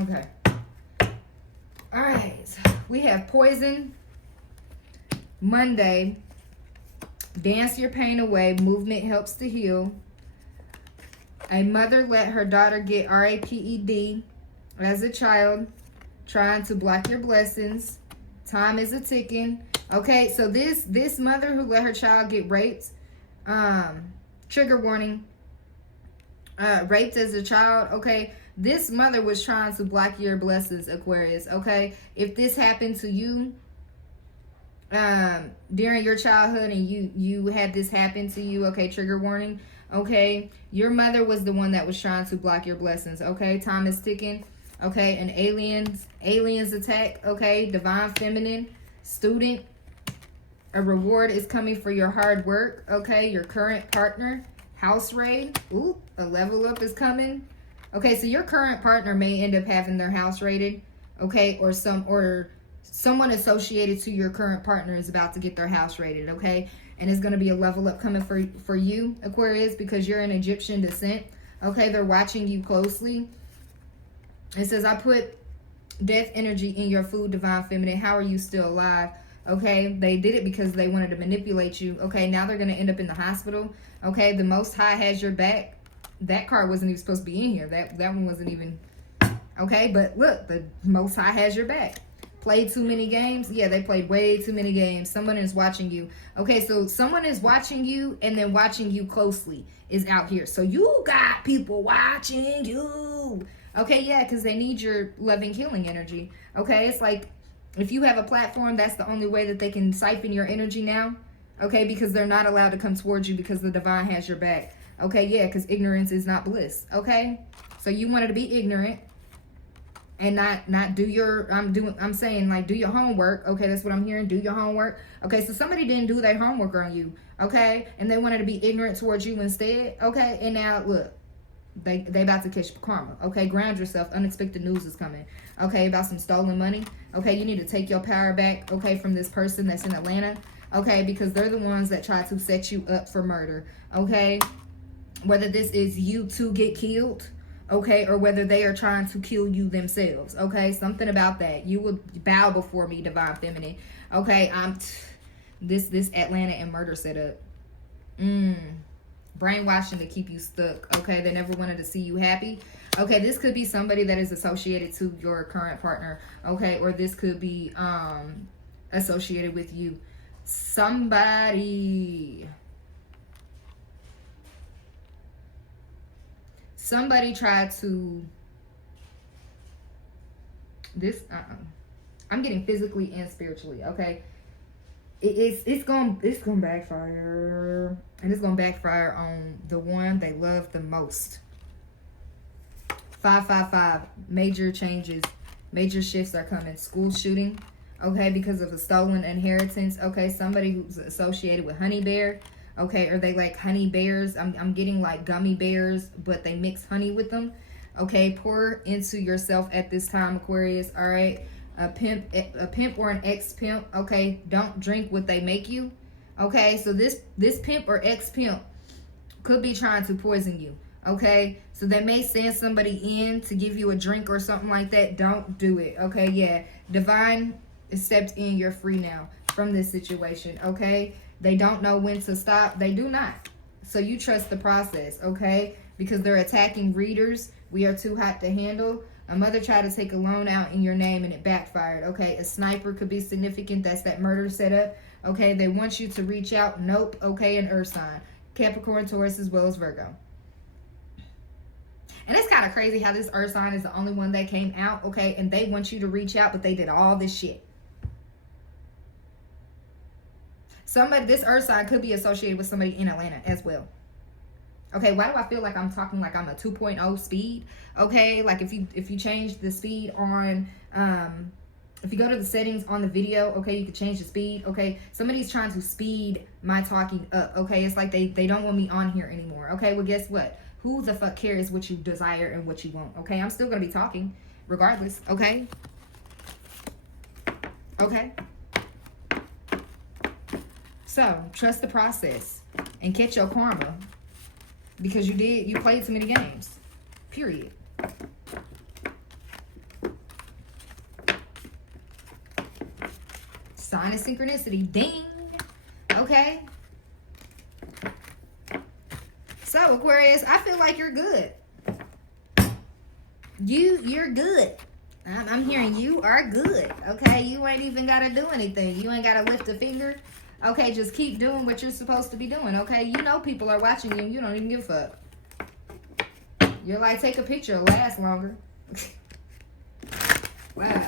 Okay. All right. We have poison. Monday. Dance your pain away. Movement helps to heal. A mother let her daughter get RAPED as a child, trying to block your blessings. Time is a ticking. Okay, so this mother who let her child get raped, trigger warning, raped as a child, okay, this mother was trying to block your blessings, Aquarius, okay? If this happened to you during your childhood and you had this happen to you, okay, trigger warning, okay? Your mother was the one that was trying to block your blessings, okay? Time is ticking, okay? And aliens attack, okay? Divine feminine, student, a reward is coming for your hard work, okay? Your current partner, house raid, ooh, a level up is coming. Okay, so your current partner may end up having their house raided, okay, or someone associated to your current partner is about to get their house raided, okay? And it's going to be a level up coming for you, Aquarius, because you're an Egyptian descent, okay? They're watching you closely. It says, I put death energy in your food, divine feminine. How are you still alive? Okay, they did it because they wanted to manipulate you. Okay, now they're going to end up in the hospital. Okay, the Most High has your back. That card wasn't even supposed to be in here. That one wasn't even... Okay, but look, the Most High has your back. Played too many games? Yeah, they played way too many games. Someone is watching you. Okay, so someone is watching you and then watching you closely is out here. So you got people watching you. Okay, yeah, because they need your loving, healing energy. Okay, it's like if you have a platform, that's the only way that they can siphon your energy now. Okay, because they're not allowed to come towards you because the divine has your back. Okay, yeah, because ignorance is not bliss. Okay, so you wanted to be ignorant and not do your, I'm saying like do your homework. Okay, that's what I'm hearing. Do your homework. Okay, so somebody didn't do their homework on you. Okay, and they wanted to be ignorant towards you instead. Okay, and now look, they about to catch karma. Okay, ground yourself. Unexpected news is coming. Okay, about some stolen money. Okay, you need to take your power back. Okay, from this person that's in Atlanta. Okay, because they're the ones that try to set you up for murder. Okay, whether this is you to get killed. Okay, or whether they are trying to kill you themselves. Okay, something about that. You would bow before me, divine feminine. Okay, this Atlanta and murder setup. Brainwashing to keep you stuck. Okay, they never wanted to see you happy. Okay, this could be somebody that is associated to your current partner. Okay, or this could be associated with you. Somebody tried to I'm getting physically and spiritually. Okay, it's gonna backfire, and it's gonna backfire on the one they love the most. 555, major changes, major shifts are coming. School shooting, okay, because of a stolen inheritance. Okay, somebody who's associated with honey bear. Okay, or they like honey bears. I'm getting like gummy bears, but they mix honey with them. Okay, pour into yourself at this time, Aquarius. All right, a pimp or an ex-pimp. Okay, don't drink what they make you. Okay, so this pimp or ex-pimp could be trying to poison you. Okay, so they may send somebody in to give you a drink or something like that. Don't do it. Okay, yeah, divine is stepped in. You're free now from this situation. Okay. They don't know when to stop. They do not. So you trust the process, okay? Because they're attacking readers. We are too hot to handle. A mother tried to take a loan out in your name and it backfired, okay? A sniper could be significant. That's that murder setup, okay? They want you to reach out. Nope, okay? An earth sign. Capricorn, Taurus, as well as Virgo. And it's kind of crazy how this earth sign is the only one that came out, okay? And they want you to reach out, but they did all this shit. This earth sign could be associated with somebody in Atlanta as well. Okay, why do I feel like I'm talking like I'm a 2.0 speed? Okay, like if you change the speed on, if you go to the settings on the video, okay, you can change the speed. Okay, somebody's trying to speed my talking up. Okay, it's like they don't want me on here anymore. Okay, well guess what? Who the fuck cares what you desire and what you want? Okay, I'm still gonna be talking regardless. Okay. Okay. So, trust the process and catch your karma because you played too many games. Period. Sign of synchronicity. Ding. Okay. So, Aquarius, I feel like you're good. You're good. I'm hearing you are good. Okay, you ain't even got to do anything. You ain't got to lift a finger. Okay, just keep doing what you're supposed to be doing, okay? You know people are watching you and you don't even give a fuck. You're like, take a picture, it'll last longer. Wow.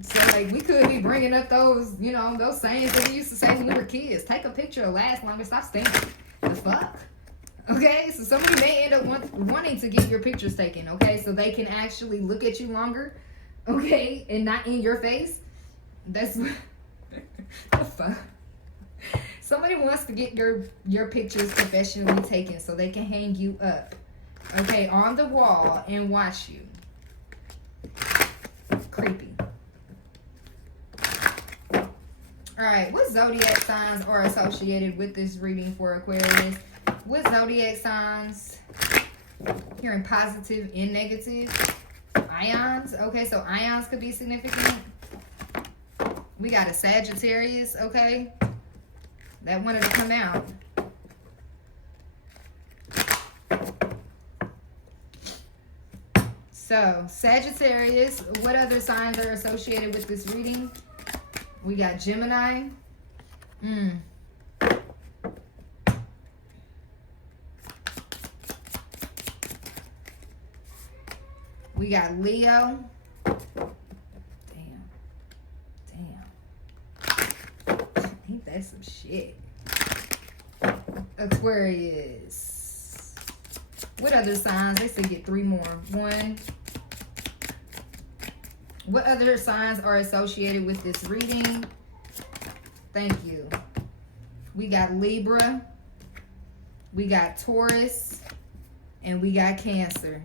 So, like, we could be bringing up those, those sayings that we used to say when we were kids. Take a picture, it'll last longer. Stop standing. The fuck? Okay, so somebody may end up wanting to get your pictures taken, okay? So they can actually look at you longer, okay? And not in your face. That's what... The fuck? Somebody wants to get your pictures professionally taken so they can hang you up, okay, on the wall and watch you. Creepy. All right, what zodiac signs are associated with this reading for Aquarius? What zodiac signs? Hearing positive and negative. Ions. Okay, so ions could be significant. We got a Sagittarius, okay? That wanted to come out. So, Sagittarius, what other signs are associated with this reading? We got Gemini. We got Leo. Ain't that some shit? Aquarius. What other signs? They say get 3 more. 1. What other signs are associated with this reading? Thank you. We got Libra. We got Taurus. And we got Cancer.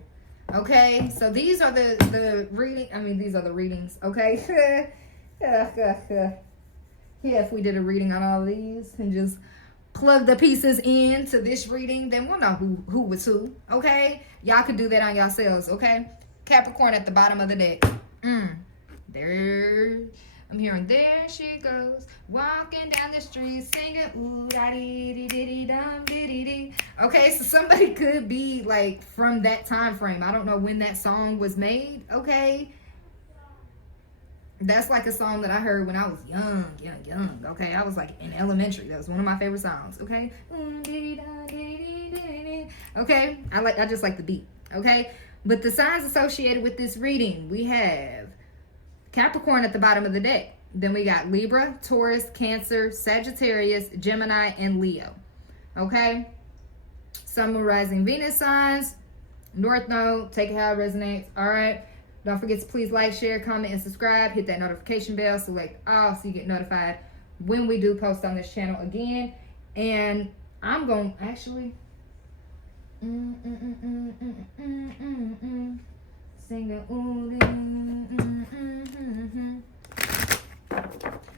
Okay, so these are the reading. I mean, these are the readings. Okay. Yeah, if we did a reading on all these and just plug the pieces into this reading, then we'll know who was who. Okay, y'all could do that on yourselves. Okay, Capricorn at the bottom of the deck. There, I'm hearing there she goes, walking down the street singing ooh da dee dee dee dee dum dee dee dee. Okay, so somebody could be like from that time frame. I don't know when that song was made. Okay, that's like a song that I heard when I was young. Okay, I was like in elementary. That was one of my favorite songs. Okay, okay, I just like the beat. Okay, but the signs associated with this reading, we have Capricorn at the bottom of the deck. Then we got Libra, Taurus, Cancer, Sagittarius, Gemini, and Leo. Okay, Sun, Moon, Rising, Venus signs. North Node, take it how it resonates. All right. Don't forget to please like, share, comment, and subscribe. Hit that notification bell. Select all so you get notified when we do post on this channel again. And I'm going to actually sing the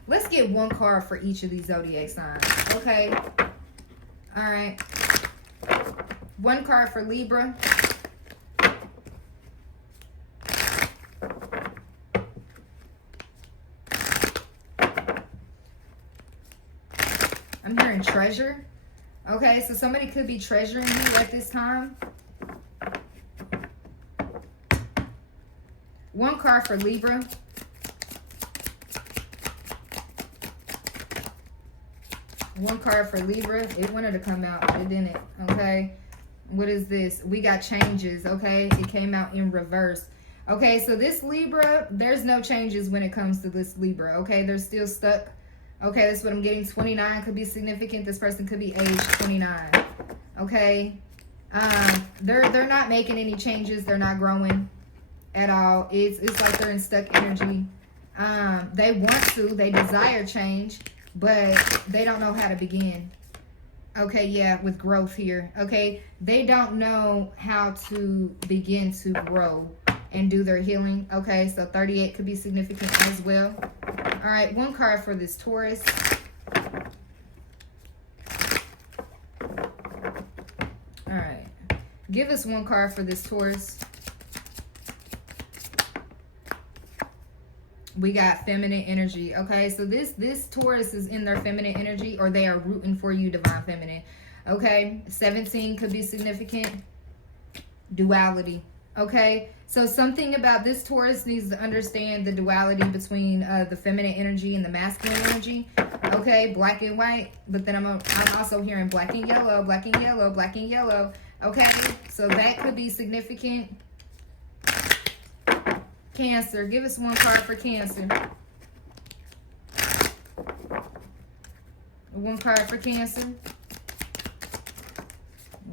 Let's get 1 card for each of these zodiac signs. Okay. All right. 1 card for Libra. I'm hearing treasure. Okay, so somebody could be treasuring you at this time. 1 card for Libra. One card for Libra. It wanted to come out, it didn't. Okay, what is this? We got changes. Okay, it came out in reverse. Okay, so this Libra, there's no changes when it comes to this Libra. Okay, they're still stuck. Okay, that's what I'm getting. 29 could be significant. This person could be age 29. Okay, they're not making any changes. They're not growing at all. It's like they're in stuck energy. They want to, they desire change, but they don't know how to begin. Okay, yeah, with growth here. Okay, they don't know how to begin to grow and do their healing. Okay, so 38 could be significant as well. All right, 1 card for this Taurus. All right, give us 1 card for this Taurus. We got feminine energy. Okay, so this Taurus is in their feminine energy, or they are rooting for you, divine feminine. Okay, 17 could be significant. Duality. Okay, so something about this Taurus needs to understand the duality between the feminine energy and the masculine energy. Okay, black and white, but then I'm also hearing black and yellow, black and yellow, black and yellow. Okay, so that could be significant. Cancer, give us 1 card for Cancer. 1 card for Cancer.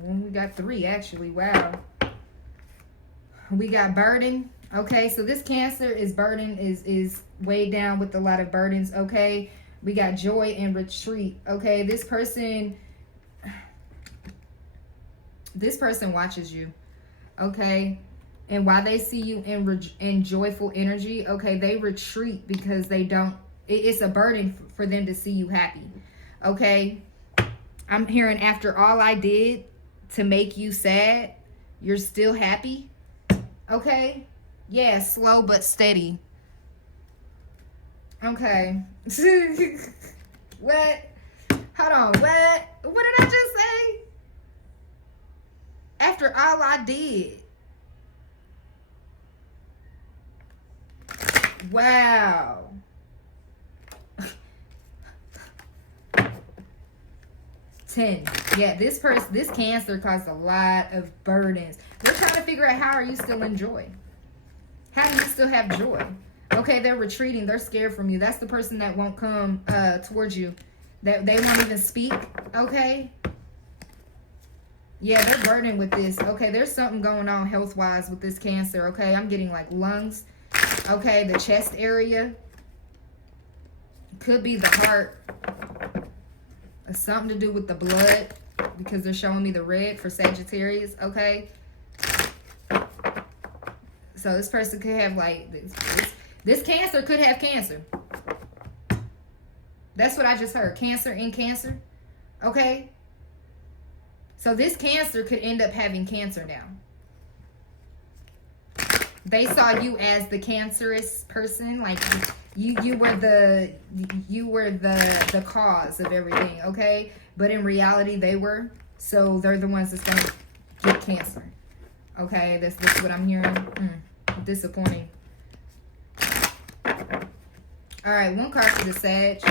We got 3 actually. Wow. We got burden. Okay, so this Cancer is burden, is weighed down with a lot of burdens. Okay, we got joy and retreat. Okay, this person watches you. Okay, and while they see you in joyful energy, okay, they retreat because they don't It's a burden for them to see you happy. Okay? I'm hearing after all I did to make you sad, you're still happy. Okay? Yeah, slow but steady. Okay. What? Hold on. What? What did I just say? After all I did. Wow. Ten. Yeah, this Cancer caused a lot of burdens. They're trying to figure out how are you still in joy? How do you still have joy? Okay, they're retreating. They're scared from you. That's the person that won't come towards you. That they won't even speak. Okay. Yeah, they're burdened with this. Okay, there's something going on health-wise with this Cancer. Okay, I'm getting like lungs. Okay, the chest area. Could be the heart. It's something to do with the blood because they're showing me the red for Sagittarius. Okay. So this person could have like this Cancer could have cancer. That's what I just heard. Cancer in Cancer. Okay. So this Cancer could end up having cancer now. They saw you as the cancerous person, like you were the cause of everything, okay? But in reality, they were. So they're the ones that's gonna get cancer. Okay, that's what I'm hearing. Disappointing. All right, one card for the Sag.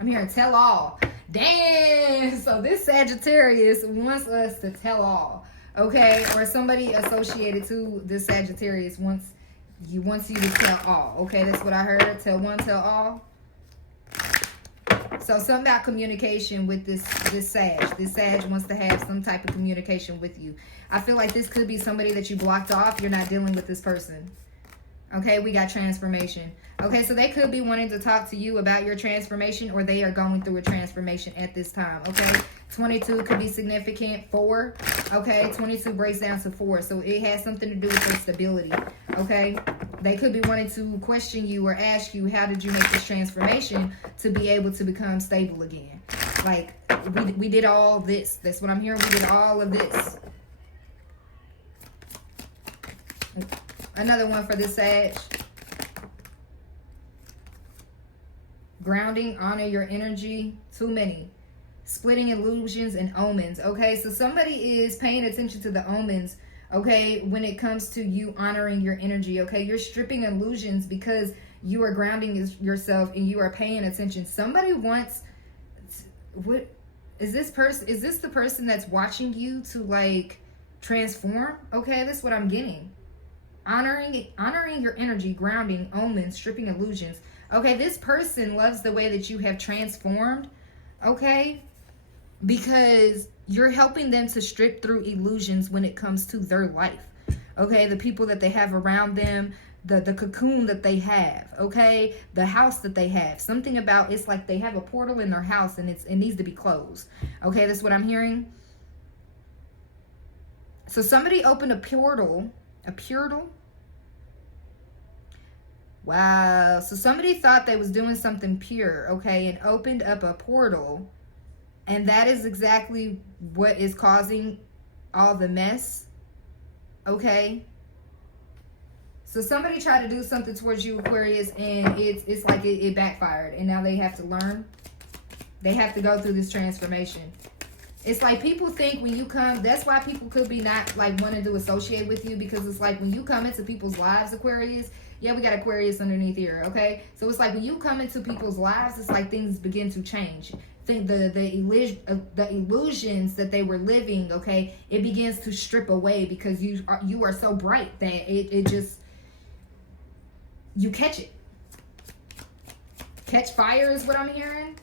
I'm hearing tell all. Damn. So this Sagittarius wants us to tell all. Okay, or somebody associated to this Sagittarius wants you to tell all. Okay, that's what I heard. Tell one, tell all. So something about communication with this Sag. This Sag wants to have some type of communication with you. I feel like this could be somebody that you blocked off. You're not dealing with this person. Okay, we got transformation. Okay, so they could be wanting to talk to you about your transformation, or they are going through a transformation at this time. Okay, 22 could be significant. 4. Okay, 22 breaks down to 4. So it has something to do with their stability. Okay, they could be wanting to question you or ask you, how did you make this transformation to be able to become stable again? Like, we did all this. That's what I'm hearing. We did all of this. Another one for this Sag. Grounding, honor your energy. Too many. Splitting illusions and omens. Okay, so somebody is paying attention to the omens. Okay, when it comes to you honoring your energy. Okay, you're stripping illusions because you are grounding yourself and you are paying attention. Somebody wants. What is this person? Is this the person that's watching you to like transform? Okay, that's what I'm getting. Honoring your energy, grounding, omens, stripping illusions. Okay, this person loves the way that you have transformed, okay? Because you're helping them to strip through illusions when it comes to their life, okay? The people that they have around them, the cocoon that they have, okay? The house that they have. Something about, it's like they have a portal in their house and it needs to be closed, okay? That's what I'm hearing. So somebody opened a portal. A portal? Wow. So somebody thought they was doing something pure, okay, and opened up a portal. And that is exactly what is causing all the mess, okay? So somebody tried to do something towards you, Aquarius, and it's like it backfired. And now they have to learn. They have to go through this transformation. It's like people think when you come, that's why people could be not like wanting to associate with you, because it's like when you come into people's lives, Aquarius, yeah, we got Aquarius underneath here, okay? So it's like when you come into people's lives, it's like things begin to change. Think the illusions that they were living, okay, it begins to strip away because you are so bright that it just, you catch it. Catch fire is what I'm hearing.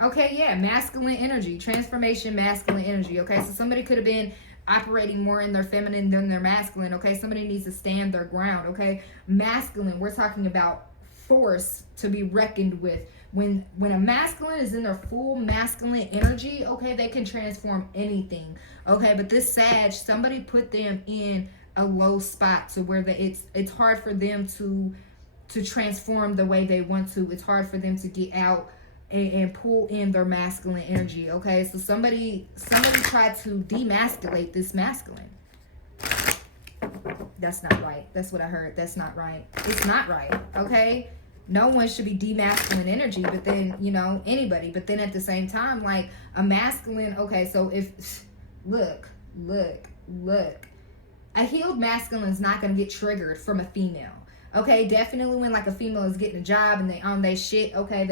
Okay, yeah, masculine energy, transformation, masculine energy, okay? So somebody could have been operating more in their feminine than their masculine, okay? Somebody needs to stand their ground, okay? Masculine, we're talking about force to be reckoned with. When a masculine is in their full masculine energy, okay, they can transform anything, okay? But this Sag, somebody put them in a low spot to where it's hard for them to to transform the way they want to. It's hard for them to get out and pull in their masculine energy. Okay, so somebody tried to demasculate this masculine. That's not right. That's what I heard. That's not right. It's not right. Okay, no one should be demasculine energy, but then, you know, anybody. But then at the same time, like a masculine, okay, so if, look, a healed masculine is not going to get triggered from a female. Okay, definitely when like a female is getting a job and they on their shit, okay,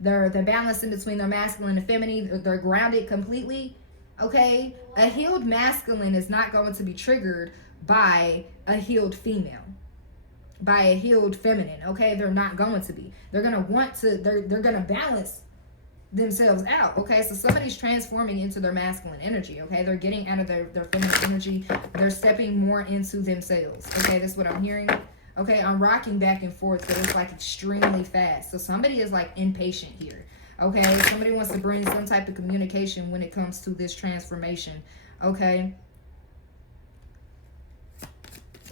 they're balancing between their masculine and feminine, they're grounded completely. Okay, a healed masculine is not going to be triggered by a healed female, by a healed feminine. Okay, they're not going to be. They're gonna want to. They're gonna balance themselves out. Okay, so somebody's transforming into their masculine energy. Okay, they're getting out of their feminine energy. They're stepping more into themselves. Okay, that's what I'm hearing. Okay, I'm rocking back and forth, but it's like extremely fast. So somebody is like impatient here. Okay, somebody wants to bring some type of communication when it comes to this transformation. Okay.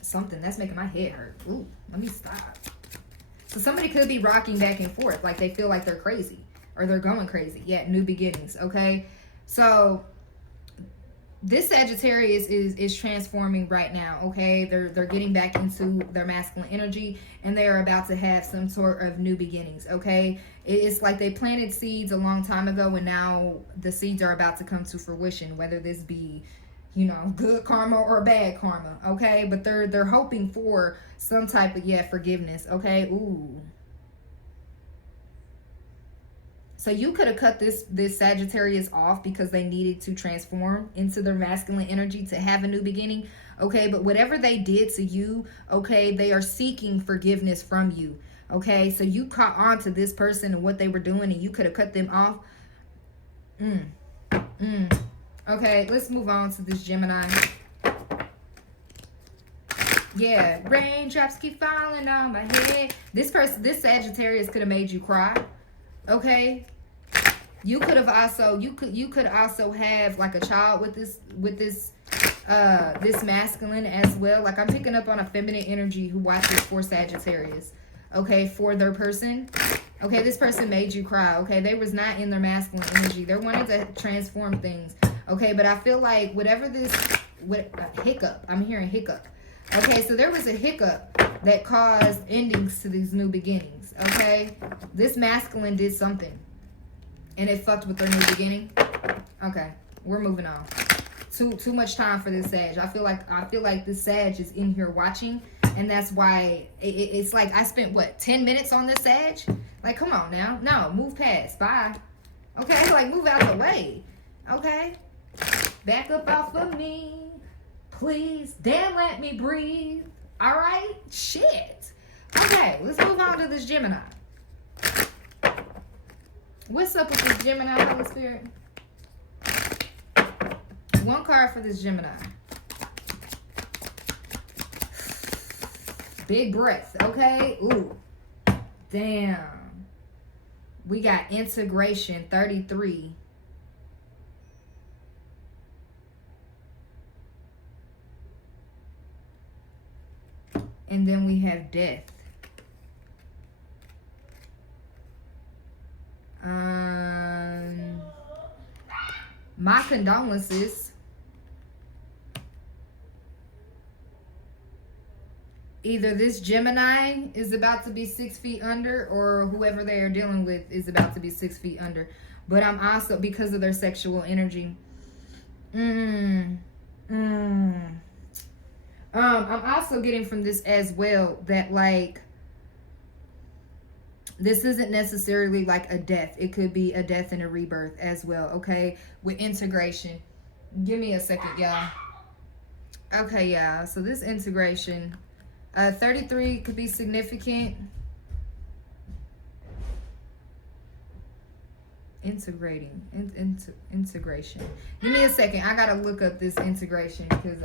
Something that's making my head hurt. Ooh, let me stop. So somebody could be rocking back and forth, like they feel like they're crazy or they're going crazy. Yeah, new beginnings. Okay, so this Sagittarius is transforming right now. Okay, they're getting back into their masculine energy and they are about to have some sort of new beginnings. Okay, it's like they planted seeds a long time ago and now the seeds are about to come to fruition, whether this be, you know, good karma or bad karma. Okay, but they're hoping for some type of forgiveness. Okay, ooh. So you could have cut this Sagittarius off because they needed to transform into their masculine energy to have a new beginning. Okay, but whatever they did to you, okay, they are seeking forgiveness from you. Okay, so you caught on to this person and what they were doing and you could have cut them off. Okay, let's move on to this Gemini. Yeah, raindrops keep falling on my head. This Sagittarius could have made you cry. Okay, you could have also you could also have like a child with this masculine as well. Like I'm picking up on a feminine energy who watches for Sagittarius. Okay, for their person. Okay, this person made you cry. Okay, they was not in their masculine energy. They're wanting to transform things. Okay, but I feel like hiccup. I'm hearing hiccup. Okay, so there was a hiccup that caused endings to these new beginnings. Okay, this masculine did something and it fucked with their new beginning. Okay, we're moving on. Too much time for this Sag. I feel like this Sag is in here watching, and that's why it's like I spent 10 minutes on this Sag. Like, come on now. No, move past. Bye. Okay, like move out the way. Okay, back up off of me, please. Damn, let me breathe. All right, shit. Okay, let's move on to this Gemini. What's up with this Gemini, Holy Spirit? One card for this Gemini. Big breath, okay? Ooh, damn. We got integration, 33. And then we have death. My condolences. Either this Gemini is about to be 6 feet under, or whoever they are dealing with is about to be 6 feet under. But I'm also, because of their sexual energy. I'm also getting from this as well that like this isn't necessarily like a death. It could be a death and a rebirth as well, okay? With integration. Give me a second, y'all. Okay, y'all. So this integration, 33 could be significant. Integrating. Integration. Give me a second. I gotta look up this integration because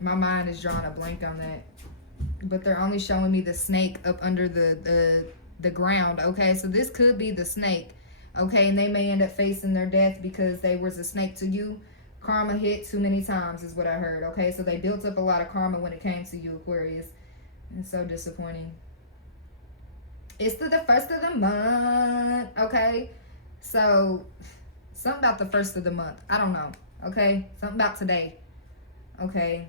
my mind is drawing a blank on that. But they're only showing me the snake up under the ground. Okay, so this could be the snake. Okay, and they may end up facing their death because they was a snake to you. Karma hit too many times is what I heard. Okay, so they built up a lot of karma when it came to you, Aquarius. It's so disappointing. It's the first of the month, okay? So, something about the first of the month. I don't know, okay? Something about today, okay?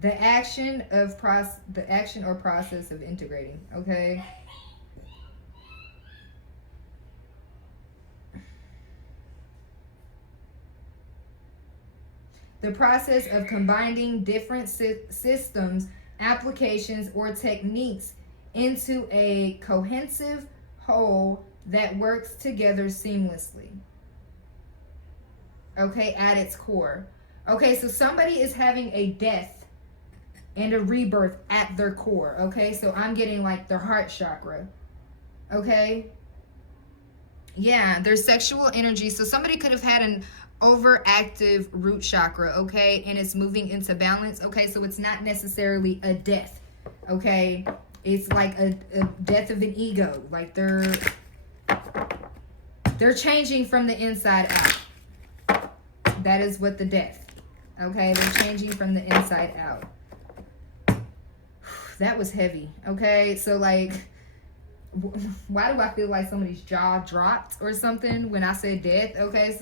The action or process of integrating, okay? The process of combining different systems, applications, or techniques into a cohesive whole that works together seamlessly. Okay, at its core. Okay, so somebody is having a death and a rebirth at their core. Okay, so I'm getting like their heart chakra. Okay. Yeah, their sexual energy. So somebody could have had an overactive root chakra, okay, and it's moving into balance. Okay, so it's not necessarily a death. Okay, it's like a death of an ego. Like they're changing from the inside out. That is what the death. Okay, they're changing from the inside out. That was heavy. Okay, so like, why do I feel like somebody's jaw dropped or something when I said death? Okay,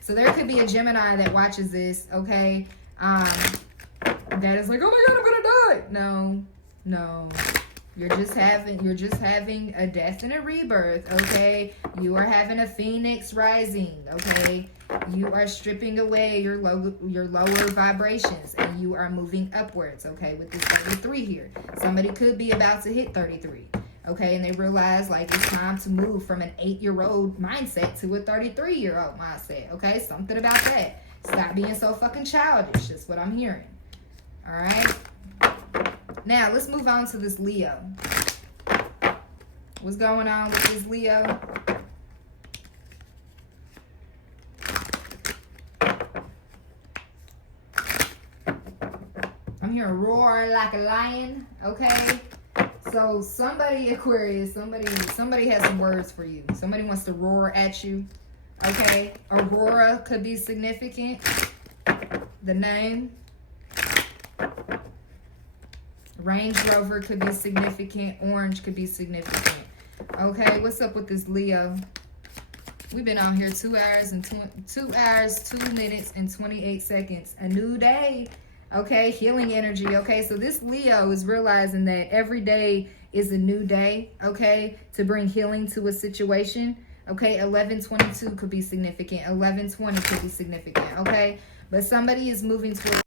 so there could be a Gemini that watches this, okay, that is like, oh my God, I'm gonna die. No, you're just having a death and a rebirth, okay? You are having a phoenix rising, okay? You are stripping away your lower vibrations and you are moving upwards, okay, with this 33 here. Somebody could be about to hit 33. Okay, and they realize like it's time to move from an 8-year-old mindset to a 33-year-old mindset. Okay, something about that. Stop being so fucking childish. That's what I'm hearing. All right. Now let's move on to this Leo. What's going on with this Leo? I'm hearing roar like a lion. Okay. So somebody, Aquarius, somebody has some words for you. Somebody wants to roar at you. Okay. Aurora could be significant. The name. Range Rover could be significant. Orange could be significant. Okay. What's up with this Leo? We've been out here 2 hours, 2 minutes and 28 seconds. A new day. Okay, healing energy. Okay, so this Leo is realizing that every day is a new day, okay, to bring healing to a situation. Okay, 1122 could be significant. 1120 could be significant, okay? But somebody is moving towards